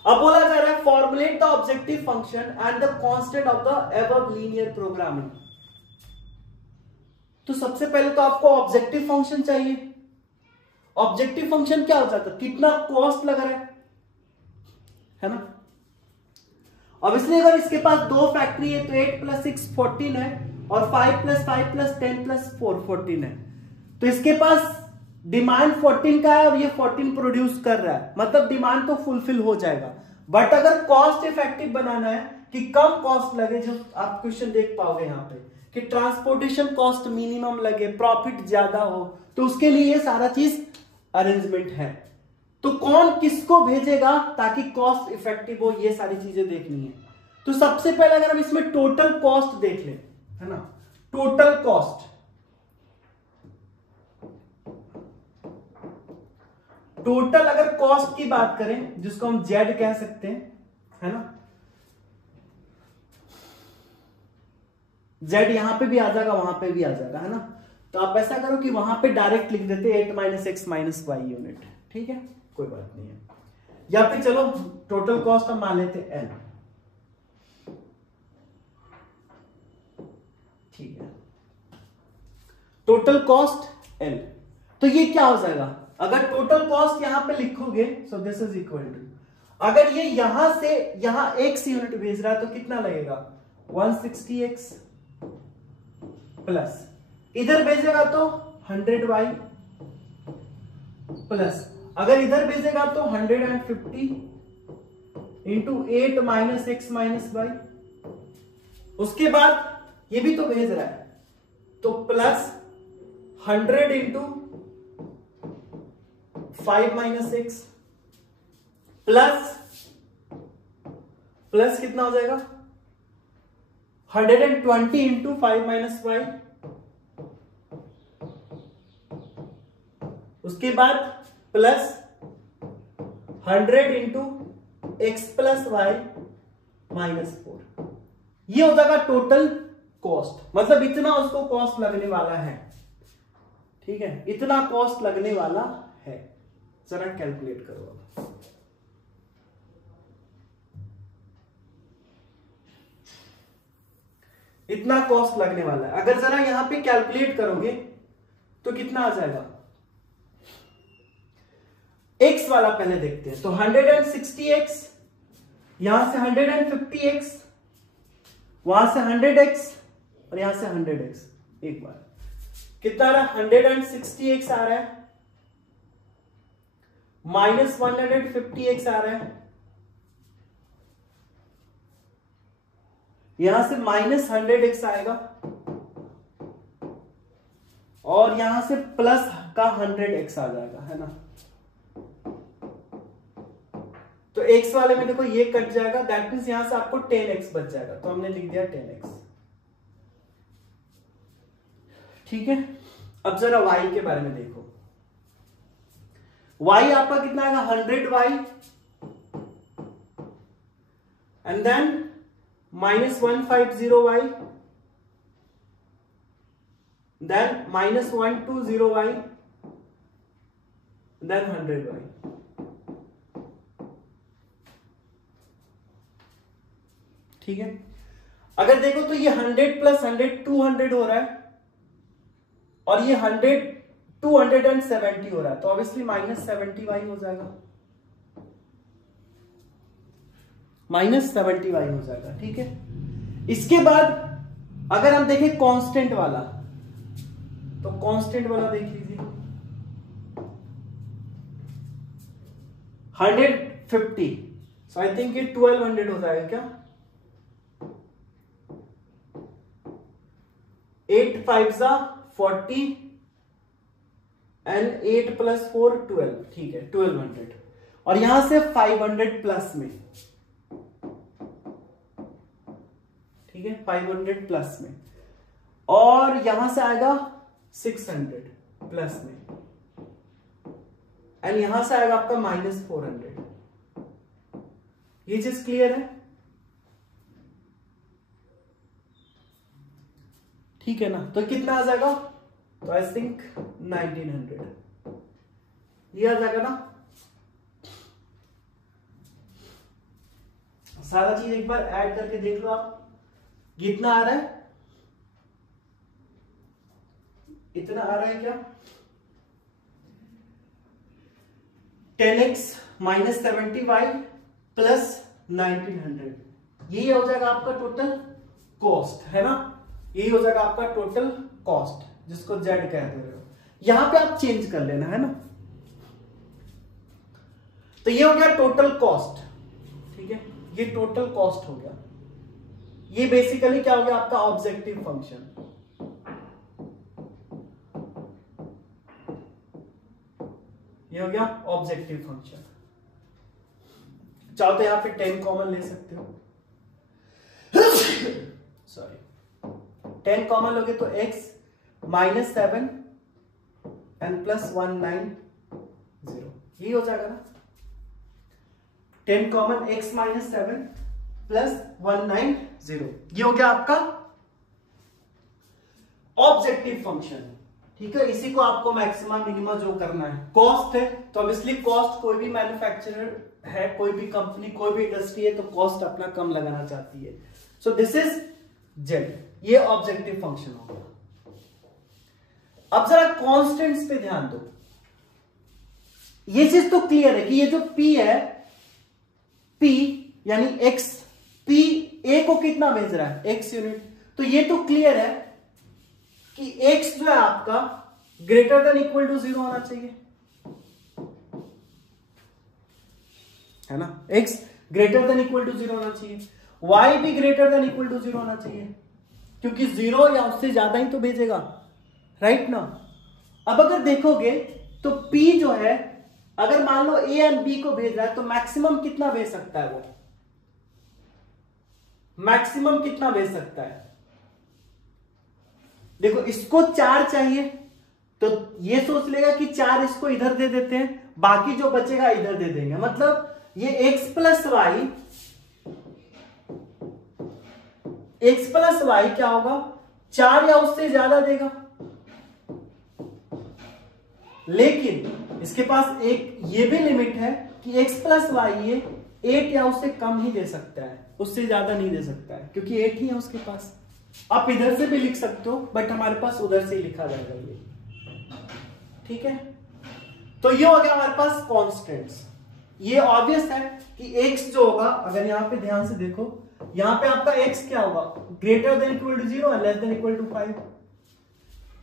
अब बोला जा रहा है formulate the objective function and the constant of the above linear programming. तो सबसे पहले तो आपको ऑब्जेक्टिव फंक्शन चाहिए। ऑब्जेक्टिव फंक्शन क्या हो जाता है? कितना कॉस्ट लग रहा है ना। अब इसलिए अगर इसके पास 2 फैक्ट्री है, तो 8 प्लस 6 14 है, और 5 प्लस 5 प्लस 10 प्लस 4 14 है, तो इसके पास डिमांड 14 का है और ये 14 प्रोड्यूस कर रहा है, मतलब डिमांड तो फुलफिल हो जाएगा। बट अगर कॉस्ट इफेक्टिव बनाना है कि कम कॉस्ट लगे, जो आप क्वेश्चन देख पाओगे यहाँ पे कि ट्रांसपोर्टेशन कॉस्ट मिनिमम लगे, प्रॉफिट ज्यादा हो, तो उसके लिए ये सारा चीज अरेंजमेंट है। तो कौन किसको भेजेगा ताकि कॉस्ट इफेक्टिव हो, ये सारी चीजें देखनी है। तो सबसे पहले अगर हम इसमें टोटल कॉस्ट देख लें, है ना, टोटल कॉस्ट, टोटल अगर कॉस्ट की बात करें, जिसको हम जेड कह सकते हैं, है ना, जेड यहां पे भी आ जाएगा, वहां पे भी आ जाएगा, है ना। तो आप ऐसा करो कि वहां पे डायरेक्ट लिख देते 8 minus x minus y unit, ठीक है, कोई बात नहीं है। या फिर चलो टोटल कॉस्ट हम मान लेते एल, ठीक है, टोटल कॉस्ट एल। तो ये क्या हो जाएगा? अगर टोटल कॉस्ट यहां पे लिखोगे, so this is equal to, अगर ये यहां से यहां एक्स यूनिट भेज रहा है तो कितना लगेगा? 160x प्लस इधर भेजेगा तो 100y प्लस अगर इधर भेजेगा तो 150 into 8 minus x minus y. उसके बाद ये भी तो भेज रहा है, तो plus 100 into 5 minus x plus कितना हो जाएगा? 120 इंटू 5 माइनस वाई। उसके बाद plus 100 into x plus y minus 4। ये हो जाएगा टोटल कॉस्ट, मतलब इतना उसको कॉस्ट लगने वाला है, ठीक है, इतना कॉस्ट लगने वाला है। जरा कैलकुलेट करो अब, इतना कॉस्ट लगने वाला है। अगर जरा यहां पे कैलकुलेट करोगे तो कितना आ जाएगा? x वाला पहले देखते हैं, तो 160x, यहां से 150x, वहां से 100x और यहां से 100x। एक बार कितना आ रहा है? 160x आ रहा है माइनस 150x आ रहा है, यहां से माइनस 100x आएगा और यहां से प्लस का 100x आ जाएगा, है ना। तो x वाले में देखो ये कट जाएगा, दैट मींस यहां से आपको 10x बच जाएगा, तो हमने लिख दिया 10x। ठीक है, अब जरा y के बारे में देखो। y आपका कितना आएगा 100y and then minus 150y then minus 120y then 100y। ठीक है, अगर देखो तो ये 100 प्लस 100 200 हो रहा है और ये 100 270 हो रहा है, तो ऑब्वियसली माइनस 70y हो जाएगा, माइनस 70y हो जाएगा। ठीक है, इसके बाद अगर हम देखें कांस्टेंट वाला, तो कांस्टेंट वाला देख लीजिए 150, सो आई थिंक ये 1200 हो जाएगा क्या, 8 5 40 एंड 8 प्लस 4 12, ठीक है 1200। और यहां से 500 प्लस में, ठीक है 500 प्लस में, और यहां से आएगा 600 प्लस में एंड यहां से आएगा आपका माइनस 400। ये चीज क्लियर है? ठीक है ना, तो कितना आ जाएगा, तो आई थिंक 1900 ये आ जाएगा ना। सारा चीज एक बार ऐड करके देख लो आप, कितना आ रहा है, इतना आ रहा है क्या, 10x माइनस 70y प्लस 1900, यही हो जाएगा आपका टोटल कॉस्ट, है ना। यही हो जाएगा आपका टोटल कॉस्ट, जिसको Z कह दे रहे हो, यहां पे आप चेंज कर लेना, है ना। तो ये हो गया टोटल कॉस्ट, ठीक है, ये टोटल कॉस्ट हो गया। ये बेसिकली क्या हो गया आपका ऑब्जेक्टिव फंक्शन। ये हो गया ऑब्जेक्टिव फंक्शन। चाहो तो यहां पे 10 कॉमन ले सकते हो, सॉरी 10 कॉमन लोगे तो x माइनस 7 एंड प्लस 190, यही हो जाएगा ना। 10 कॉमन x माइनस 7 प्लस 190, ये हो गया आपका ऑब्जेक्टिव फंक्शन। ठीक है, इसी को आपको मैक्सिमा मिनिमा जो करना है, कॉस्ट है तो ऑब्वियसली कॉस्ट, कोई भी मैन्युफैक्चरर है, कोई भी कंपनी, कोई भी इंडस्ट्री है तो कॉस्ट अपना कम लगाना चाहती है। सो दिस इज Z, ये ऑब्जेक्टिव फंक्शन हो गया। अब जरा कांस्टेंट्स पे ध्यान दो, ये चीज तो क्लियर है कि ये जो P है, P यानी X, P A को कितना भेज रहा है, X यूनिट, तो ये तो क्लियर है कि X जो है आपका ग्रेटर देन इक्वल टू 0 होना चाहिए, है ना। X greater than equal to 0 होना चाहिए, Y भी ग्रेटर देन इक्वल टू 0 होना चाहिए, क्योंकि 0 या उससे ज्यादा ही तो भेजेगा, राइट ना। अब अगर देखोगे तो P जो है, अगर मान लो A एंड B को भेज रहा है तो मैक्सिमम कितना भेज सकता है, वो मैक्सिमम कितना भेज सकता है। देखो इसको 4 चाहिए तो ये सोच लेगा कि 4 इसको इधर दे देते हैं, बाकी जो बचेगा इधर दे देंगे, मतलब ये x प्लस वाई क्या होगा, 4 या उससे ज्यादा देगा। लेकिन इसके पास एक ये भी लिमिट है कि x प्लस वाई ये 8 या उससे कम ही दे सकता है, उससे ज्यादा नहीं दे सकता है, क्योंकि 8 ही है उसके पास। आप इधर से भी लिख सकते हो, बट हमारे पास उधर से ही लिखा जाएगा ये, ठीक है। तो ये हो गया हमारे पास कॉन्स्टेंट्स। ये ऑब्वियस है कि x जो होगा, अगर यहां पे ध्यान से देखो, यहां पे आपका x क्या होगा, greater than equal to 0 less than equal to 5।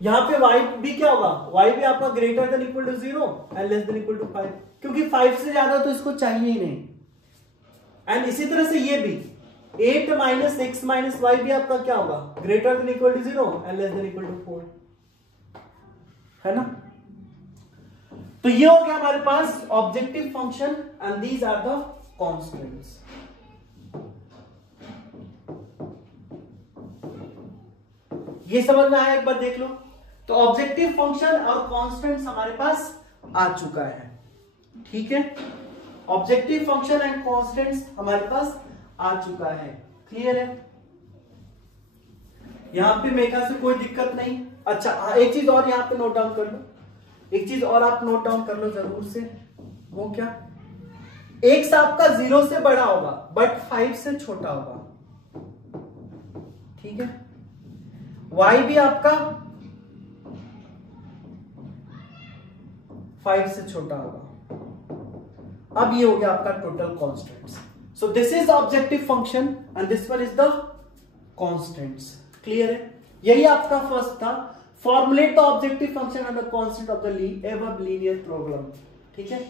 यहां पे y भी क्या होगा, y भी आपका greater than equal to 0 and less than equal to 5। क्योंकि 5 से ज्यादा तो इसको चाहिए ही नहीं। एंड इसी तरह से ये भी 8 माइनस एक्स माइनस वाई भी आपका क्या होगा, greater than equal to 0 and less than equal to 4, है ना। तो ये हो गया हमारे पास objective function and these are the constants. ये समझ में आया, एक बार देख लो। तो ऑब्जेक्टिव फंक्शन और कांस्टेंट्स हमारे पास आ चुका है, ठीक है। ऑब्जेक्टिव फंक्शन एंड कांस्टेंट्स हमारे पास आ चुका है, क्लियर है। यहां पे मेरे ख्याल से कोई दिक्कत नहीं। अच्छा हाँ, एक चीज और यहां पे नोट डाउन कर लो, एक चीज और आप नोट डाउन कर लो जरूर से। वो क्या, एक्स आपका 0 से बड़ा होगा बट 5 से छोटा होगा, ठीक है। वाई भी आपका 5 से छोटा होगा। अब ये हो गया आपका total constants. So this is objective function and this one is the constants, clear है। यही आपका फर्स्ट था, formulate the objective function and the constant of the above linear problem, ठीक है।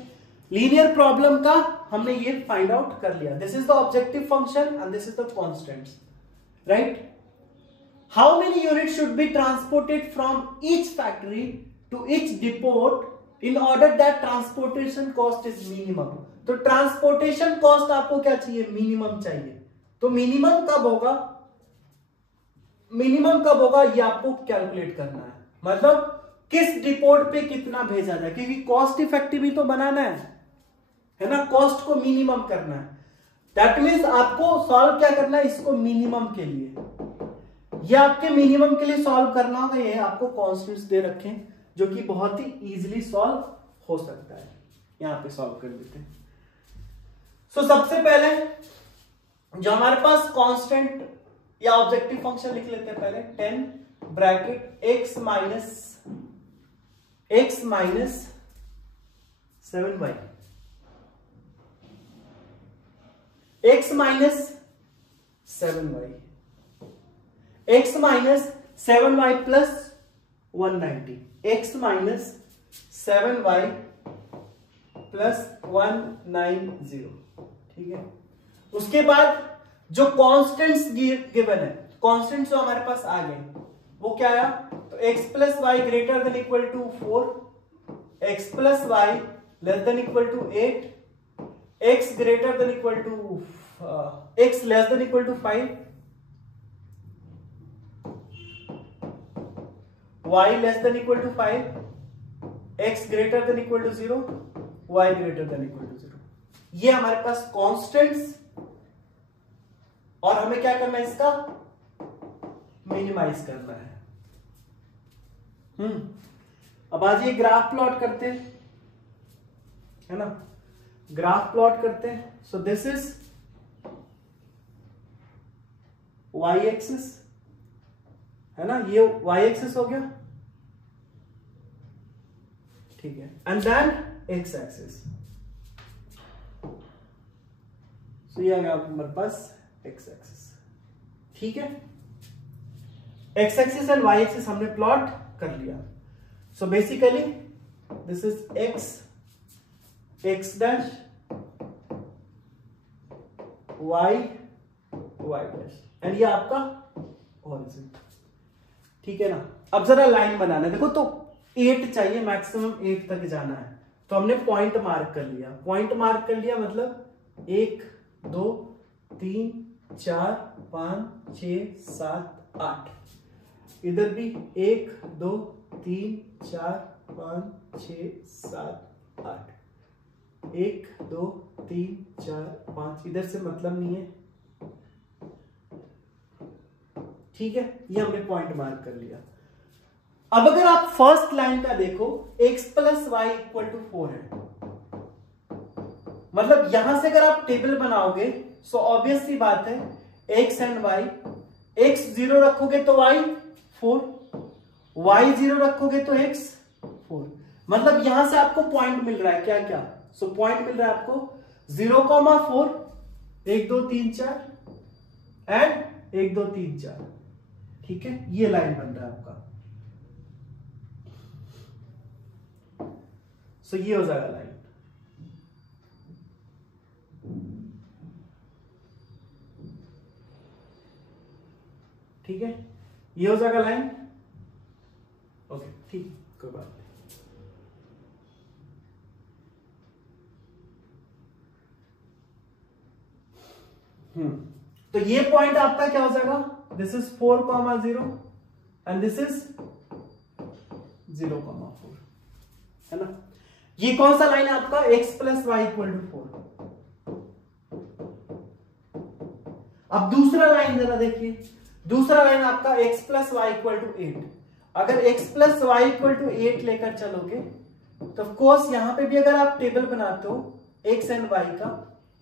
लीनियर प्रॉब्लम का हमने ये फाइंड आउट कर लिया। This is the objective function and this is the constants, right. How many unit should be transported from each factory to each depot in order that transportation cost is minimum. तो transportation cost आपको क्या चाहिए, minimum चाहिए। तो minimum कब होगा, minimum कब होगा ये आपको कैलकुलेट करना है, मतलब किस डिपोट पे कितना भेजा जाए, क्योंकि कॉस्ट इफेक्टिव ही तो बनाना है ना, कॉस्ट को मिनिमम करना है। दैट मीन्स आपको सॉल्व क्या करना है, इसको मिनिमम के लिए, ये आपके मिनिमम के लिए सॉल्व करना होगा। ये आपको कॉन्स्टेंट्स दे रखे जो कि बहुत ही इजीली सॉल्व हो सकता है, यहां पे सॉल्व कर देते हैं। सो सबसे पहले जो हमारे पास कांस्टेंट या ऑब्जेक्टिव फंक्शन लिख लेते हैं पहले, 10 bracket x minus 7y, x minus 7y, x minus 7y plus 190, x minus 7y plus 190, ठीक है। उसके बाद जो कांस्टेंट्स गिवन है, कांस्टेंट्स जो हमारे पास आ गए वो क्या आया, तो x plus y greater than equal to 4, x plus y less than equal to 8, x greater than equal to x less than equal to 5, y less than equal to 5, x greater than equal to 0, y greater than equal to 0। ये हमारे पास constants, और हमें क्या करना है, इसका minimise करना है। अब आज ये ग्राफ प्लॉट करते हैं, है ना, ग्राफ प्लॉट करते हैं। सो दिस इज y एक्सिस, है ना, ये y एक्सिस हो गया, ठीक है। एंड देन x एक्सिस, सो ये आ गया हमारे पास x एक्सिस, ठीक है। x axis and y axis हमने प्लॉट कर लिया। So basically this is x dash, y dash, and ये आपका ऑरिजिन, ठीक है ना। अब जरा लाइन बनाना है, देखो तो 8 चाहिए, मैक्सिमम 8 तक जाना है, तो हमने पॉइंट मार्क कर लिया। पॉइंट मार्क कर लिया मतलब 1 2 3 4 5 6 7 8, इधर भी 1 2 3 4 5 6 7 8, 1 2 3 4 5, इधर से मतलब नहीं है, ठीक है। ये हमने पॉइंट मार्क कर लिया। अब अगर आप फर्स्ट लाइन का देखो, x plus y equal to 4 है, मतलब यहां से अगर आप टेबल बनाओगे सो ऑब्वियस सी बात है x एंड y, x 0 रखोगे तो y 4, y 0 रखोगे तो x 4, मतलब यहां से आपको पॉइंट मिल रहा है क्या क्या, सो पॉइंट मिल रहा है आपको 0,4, 1 2 3 4 एंड 1 2 3 4, ठीक है। ये लाइन बन रहा है आपका, सो ये हो जाएगा लाइन, ठीक है, ये हो जाएगा लाइन। ओके ठीक, कोई बात नहीं। तो ये पॉइंट आपका क्या हो जाएगा, this is 4,0 and this is 0,4, है ना। ये कौन सा लाइन है आपका, x plus y equal to 4। अब दूसरा लाइन जरा देखिए, दूसरा लाइन आपका x plus y equal to 8। अगर x plus y equal to 8 लेकर चलोगे तो ऑफ कोर्स यहां पे भी अगर आप टेबल बनाते हो x एंड y का,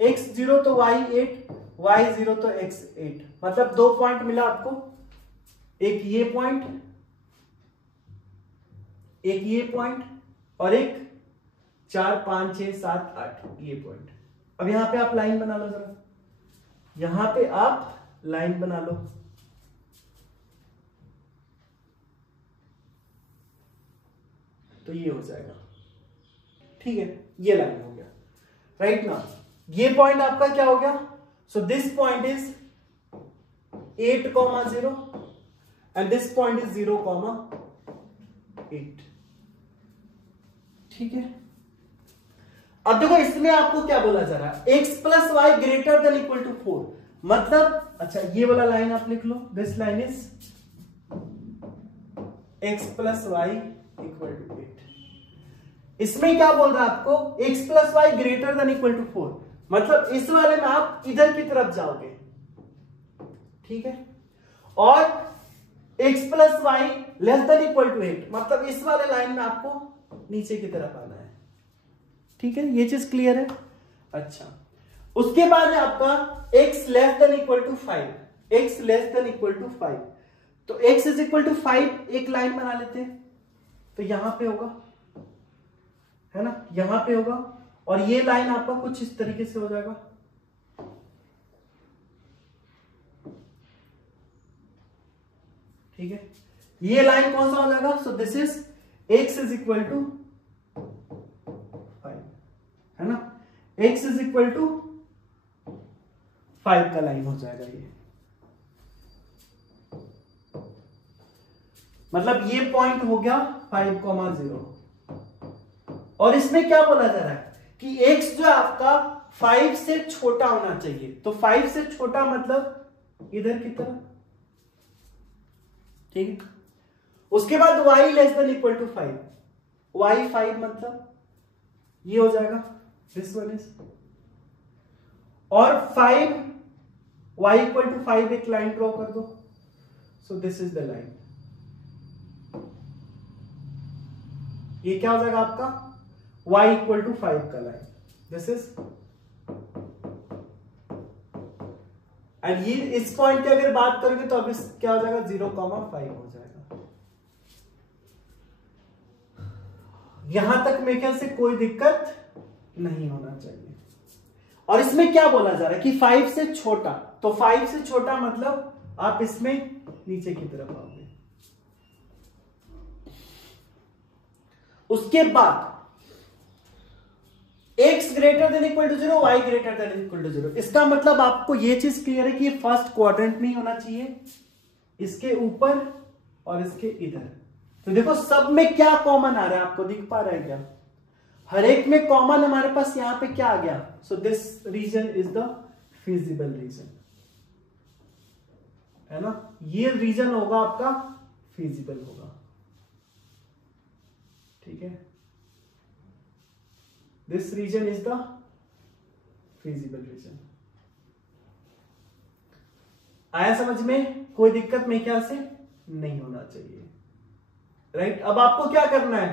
x 0 तो y 8, y 0 तो x 8, मतलब 2 पॉइंट मिला आपको, एक ये पॉइंट, एक ये पॉइंट और एक 4 5 6 7 8 ये पॉइंट। अब यहां पे आप लाइन बना लो जरा, यहां पे आप लाइन बना लो। तो ये हो जाएगा, ठीक है, ये लाइन हो गया, राइट ना। ये पॉइंट आपका क्या हो गया, so this point is 8,0 and this point is 0,8, ठीक है। अब देखो इसमें आपको क्या बोला जा रहा है, x plus y greater than equal to 4, मतलब अच्छा ये वाला लाइन आप लिख लो, this line is x plus y equal to 8। इसमें क्या बोल रहा है आपको, x plus y greater than equal to 4, मतलब इस वाले में आप इधर की तरफ जाओगे, ठीक है, और x plus y less than equal to 8, मतलब इस वाले लाइन में आपको नीचे की तरफ आना है, ठीक है, ये चीज क्लियर है। अच्छा, उसके बाद है आपका x less than equal to 5, x less than equal to 5, तो x इज इक्वल टू 5 एक लाइन बना लेते हैं, तो यहां पे होगा, है ना, यहां पे होगा, और ये लाइन आपका कुछ इस तरीके से हो जाएगा, ठीक है। ये लाइन कौन सा हो जाएगा, so this is x is equal to 5, है ना, x इज इक्वल टू 5 का लाइन हो जाएगा ये, मतलब ये पॉइंट हो गया 5,0, और इसमें क्या बोला जा रहा है कि x जो है आपका 5 से छोटा होना चाहिए, तो 5 से छोटा मतलब इधर की तरफ, ठीक है। उसके बाद y less than equal to 5, y 5 मतलब ये हो जाएगा, दिस वन इज, और 5 y इक्वल टू 5 एक लाइन ड्रॉ कर दो, सो दिस इज द लाइन, ये क्या हो जाएगा आपका y इक्वल टू 5 का लाइन, दिस इज, एंड ये इस पॉइंट की अगर बात करोगे तो अब इस क्या हो जाएगा 0,5 हो जाएगा। यहां तक मेरे ख्याल से कोई दिक्कत नहीं होना चाहिए। और इसमें क्या बोला जा रहा है कि 5 से छोटा, तो 5 से छोटा मतलब आप इसमें नीचे की तरफ आओगे। उसके बाद x greater than equal to 0, y greater than equal to 0, इसका मतलब आपको ये चीज क्लियर है कि ये फर्स्ट क्वाड्रेंट में ही होना चाहिए, इसके ऊपर और इसके इधर। तो देखो सब में क्या कॉमन आ रहा है, आपको दिख पा रहा है क्या, हर एक में कॉमन हमारे पास यहां पे क्या आ गया, so this region is the feasible region, है ना, ये रीजन होगा आपका फीजिबल होगा, ठीक है, this region is the feasible region. आया समझ में, कोई दिक्कत मेरे ख्याल से नहीं होना चाहिए, राइट। अब आपको क्या करना है,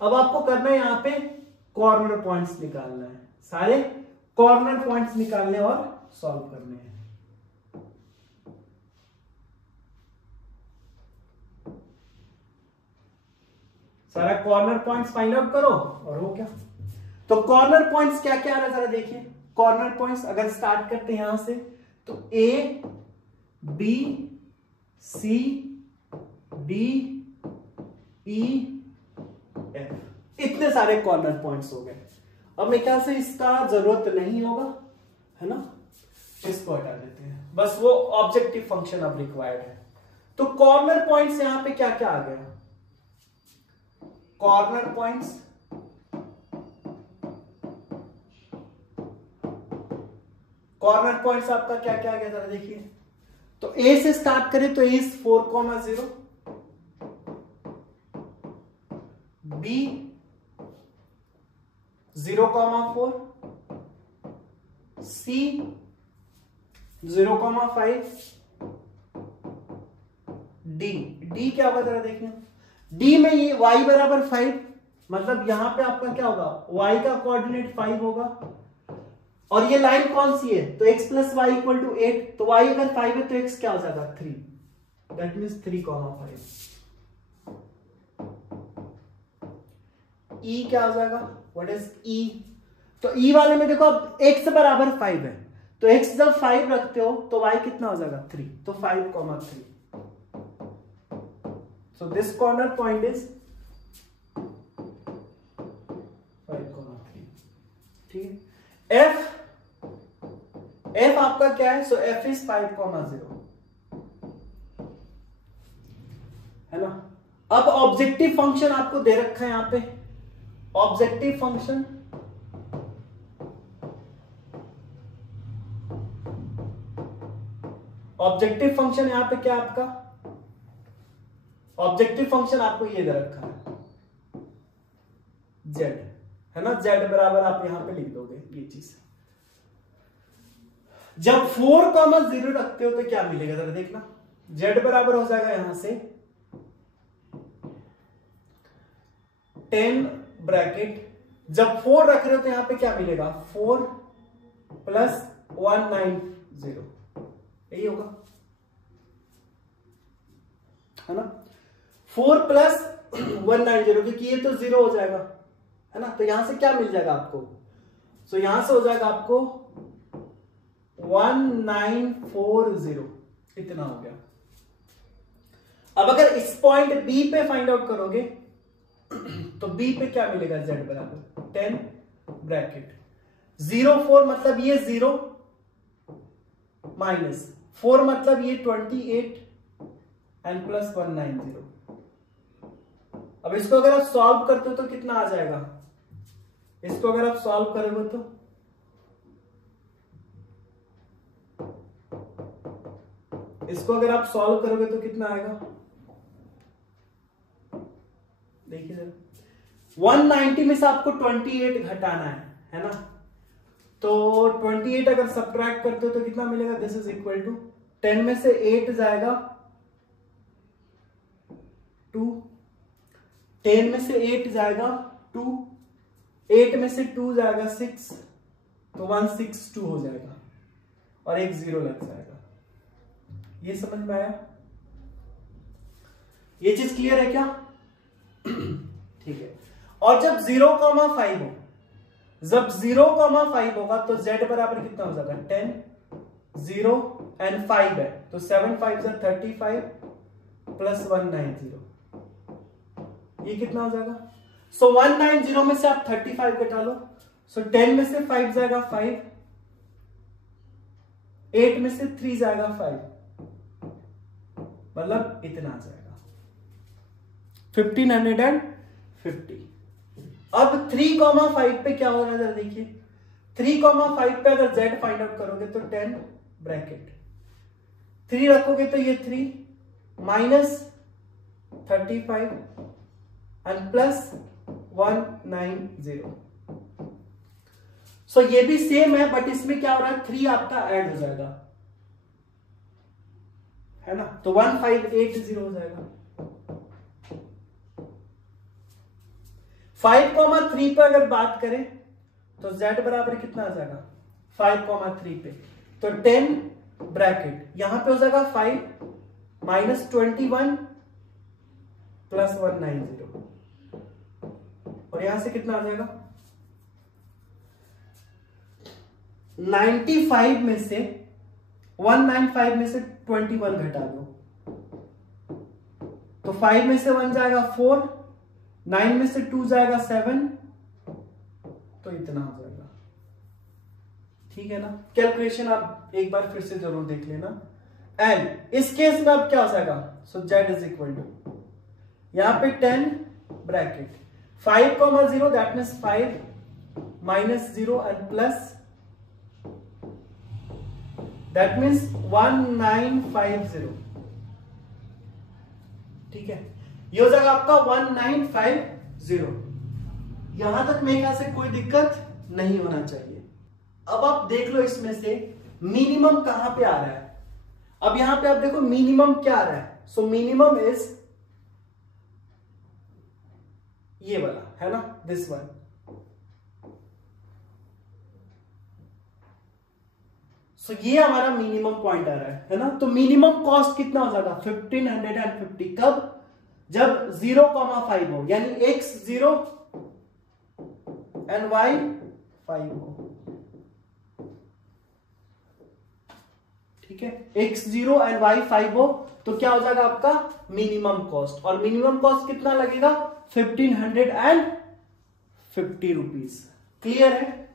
अब आपको करना है यहां पे कॉर्नर पॉइंट्स निकालना है, सारे कॉर्नर पॉइंट्स निकालने और सॉल्व करने हैं। सारा कॉर्नर पॉइंट्स फाइंड आउट करो और हो क्या। तो कॉर्नर पॉइंट्स क्या क्या आ रहा है जरा देखिए, कॉर्नर पॉइंट्स अगर स्टार्ट करते हैं यहां से, तो A B C D E F, इतने सारे कॉर्नर पॉइंट्स हो गए। अब मेरे ख्याल से इसका जरूरत नहीं होगा, है ना, इसको हटा देते हैं, बस वो ऑब्जेक्टिव फंक्शन अब रिक्वायर्ड है। तो कॉर्नर पॉइंट्स यहां पे क्या क्या आ गया, कॉर्नर पॉइंट्स, कॉर्नर पॉइंट्स आपका क्या क्या आ गया जरा देखिए। तो ए से स्टार्ट करें तो ए इज 4,0, बी 0,4, सी 0,5, डी क्या होगा जरा देखिए। डी में ये y बराबर 5, मतलब यहां पे आपका क्या होगा, y का कोऑर्डिनेट 5 होगा, और ये लाइन कौन सी है, तो x plus y equal to 8, तो y अगर 5 है तो x क्या हो जाएगा 3, दैट मीन्स 3,5। E क्या हो जाएगा, व्हाट इज E, तो E वाले में देखो अब x बराबर 5 है, तो x जब 5 रखते हो तो y कितना हो जाएगा 3, तो 5,3। So this corner point is 5,3, ठीक है। f आपका क्या है, सो f इज 5,0, है ना। अब ऑब्जेक्टिव फंक्शन आपको दे रखा है यहां पे, ऑब्जेक्टिव फंक्शन, ऑब्जेक्टिव फंक्शन यहां पे क्या आपका, ऑब्जेक्टिव फंक्शन आपको ये दे रखा है z, है ना, z बराबर आप यहां पे लिख दोगे ये चीज। जब 4,0 रखते हो तो क्या मिलेगा जरा देखना, z बराबर हो जाएगा यहां से 10 ब्रैकेट, जब 4 रख रहे हो तो यहां पे क्या मिलेगा 4 प्लस 190, यही होगा, है ना, 4 प्लस 190, क्योंकि ये तो 0 हो जाएगा, है ना, तो यहां से क्या मिल जाएगा आपको, सो यहां से हो जाएगा आपको 1940, इतना हो गया। अब अगर इस पॉइंट बी पे फाइंड आउट करोगे तो बी पे क्या मिलेगा, z बराबर 10 ब्रैकेट 0,4, मतलब ये 0 माइनस 4, मतलब ये 28 एंड प्लस 190। अब इसको अगर आप सॉल्व करते हो तो कितना आ जाएगा, इसको अगर आप सॉल्व करोगे तो कितना आएगा, देखिए जरा 190 में से आपको 28 घटाना है ना, तो 28 अगर सब्ट्रैक्ट करते हो तो कितना मिलेगा, दिस इज इक्वल टू 10 में से 8 जाएगा 2, 10 में से 8 जाएगा 2, 8 में से 2 जाएगा 6, तो 162 हो जाएगा और एक 0 लग जाएगा। ये समझ में आया, ये चीज क्लियर है क्या, ठीक है। और जब 0,5 हो, जब 0,5 होगा तो z बराबर कितना हो जाएगा 10, 0 एंड 5 है, तो 7 5 से 35 प्लस 190, ये कितना हो जाएगा, सो 190 में से आप 35 घटा लो, सो 10 में से 5 जाएगा 5, 8 में से 3 जाएगा 5, मतलब इतना आ जाएगा 1550। अब 3,5 पे क्या हो रहा है जरा देखिए, 3,5 पे अगर z फाइंड आउट करोगे तो 10 ब्रैकेट 3 रखोगे तो ये 3 माइनस 35 एंड प्लस 190। सो ये भी सेम है, बट इसमें क्या हो रहा है 3 आपका ऐड हो जाएगा, है ना, तो 1580 हो जाएगा। 5,3 पे अगर बात करें तो z बराबर कितना आ जाएगा 5,3 पे, तो 10 ब्रैकेट यहां पे हो जाएगा 5 माइनस 21 प्लस 190, और यहां से कितना आ जाएगा 95 में से 195 में से 21 घटा दो, तो 5 में से 1 जाएगा 4, 9 में से 2 जाएगा 7, तो इतना हो जाएगा, ठीक है ना। कैलकुलेशन आप एक बार फिर से जरूर देख लेना, एंड इस केस में अब क्या हो जाएगा, सो z इज इक्वल टू यहां पे 10 bracket 5,0 that means 5 minus 0 and plus that means 1950। ठीक है, ये हो जाएगा आपका 1950। यहां तक मेरे ख्याल से कोई दिक्कत नहीं होना चाहिए। अब आप देख लो इसमें से मिनिमम कहां पे आ रहा है। अब यहां पे आप देखो मिनिमम क्या आ रहा है, सो मिनिमम इज ये वाला है ना, दिस वन। सो ये हमारा मिनिमम पॉइंट आ रहा है ना। तो मिनिमम कॉस्ट कितना हो जाएगा 1550। कब, जब 0,5 हो, यानी x 0 एंड y 5 हो। ठीक है, x 0 एंड y 5 हो तो क्या हो जाएगा आपका मिनिमम कॉस्ट। और मिनिमम कॉस्ट कितना लगेगा 1550 रुपीज। क्लियर है,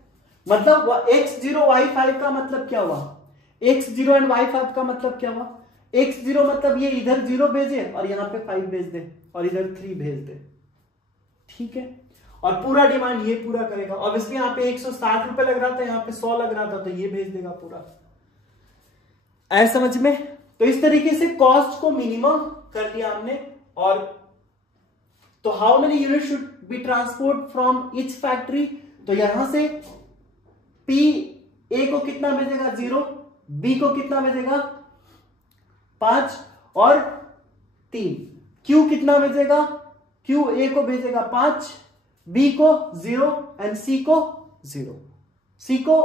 मतलब x0 y5 का मतलब क्या हुआ, x0 एंड y5 का मतलब क्या हुआ, x0 मतलब ये इधर 0 भेजे और यहां पे 5 भेज दे और इधर 3 भेज दे। ठीक है, और पूरा डिमांड ये पूरा करेगा। ऑब्वियसली यहाँ पे 160 रुपए लग रहा था, यहाँ पे 100 लग रहा था, तो ये भेज देगा पूरा। ऐ समझ में। तो इस तरीके से कॉस्ट को मिनिमम कर लिया हमने। और तो how many unit should B transport from each factory, तो यहां से P A को कितना भेजेगा 0, B को कितना भेजेगा 5 और 3, Q कितना भेजेगा, Q A को भेजेगा 5, B को 0 एंड C को 0। C को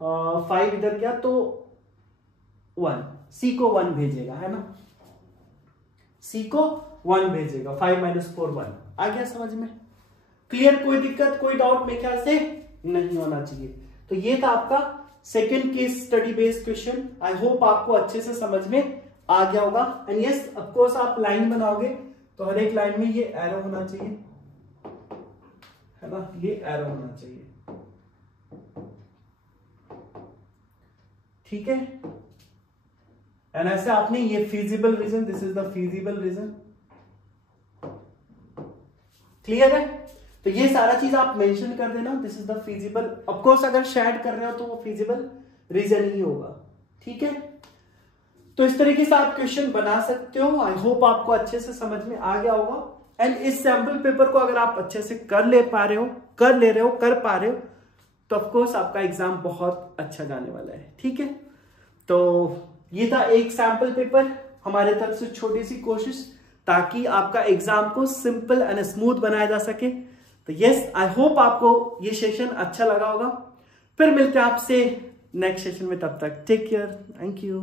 5 इधर गया तो 1, C को 1 भेजेगा, है ना, C को 1 भेजेगा, 5 माइनस 4 1। आ गया समझ में। क्लियर, कोई दिक्कत कोई डाउट मेरे ख्याल से नहीं होना चाहिए। तो ये था आपका second case study based question. I hope आपको अच्छे से समझ में आ गया होगा। एंड यस ऑफ कोर्स आप लाइन बनाओगे तो हर एक लाइन में ये एरो होना चाहिए, है ना, ये एरो होना चाहिए। ठीक है, एंड ऐसे आपने ये feasible reason, this is the feasible reason. Clear है, तो ये सारा चीज आप मेंशन कर देना, this is the feasible. Of course अगर शेड कर रहे हो तो वो फीजिबल रीजन ही होगा। ठीक है, तो इस तरीके से आप क्वेश्चन बना सकते हो। आई होप आपको अच्छे से समझ में आ गया होगा। एंड इस सैंपल पेपर को अगर आप अच्छे से कर ले पा रहे हो, कर पा रहे हो, तो ऑफ कोर्स आपका एग्जाम बहुत अच्छा जाने वाला है। ठीक है, तो ये था एक सैंपल पेपर, हमारे तरफ से छोटी सी कोशिश ताकि आपका एग्जाम को सिंपल एंड स्मूथ बनाया जा सके। तो यस, आई होप आपको ये सेशन अच्छा लगा होगा। फिर मिलते हैं आपसे नेक्स्ट सेशन में, तब तक टेक केयर, थैंक यू।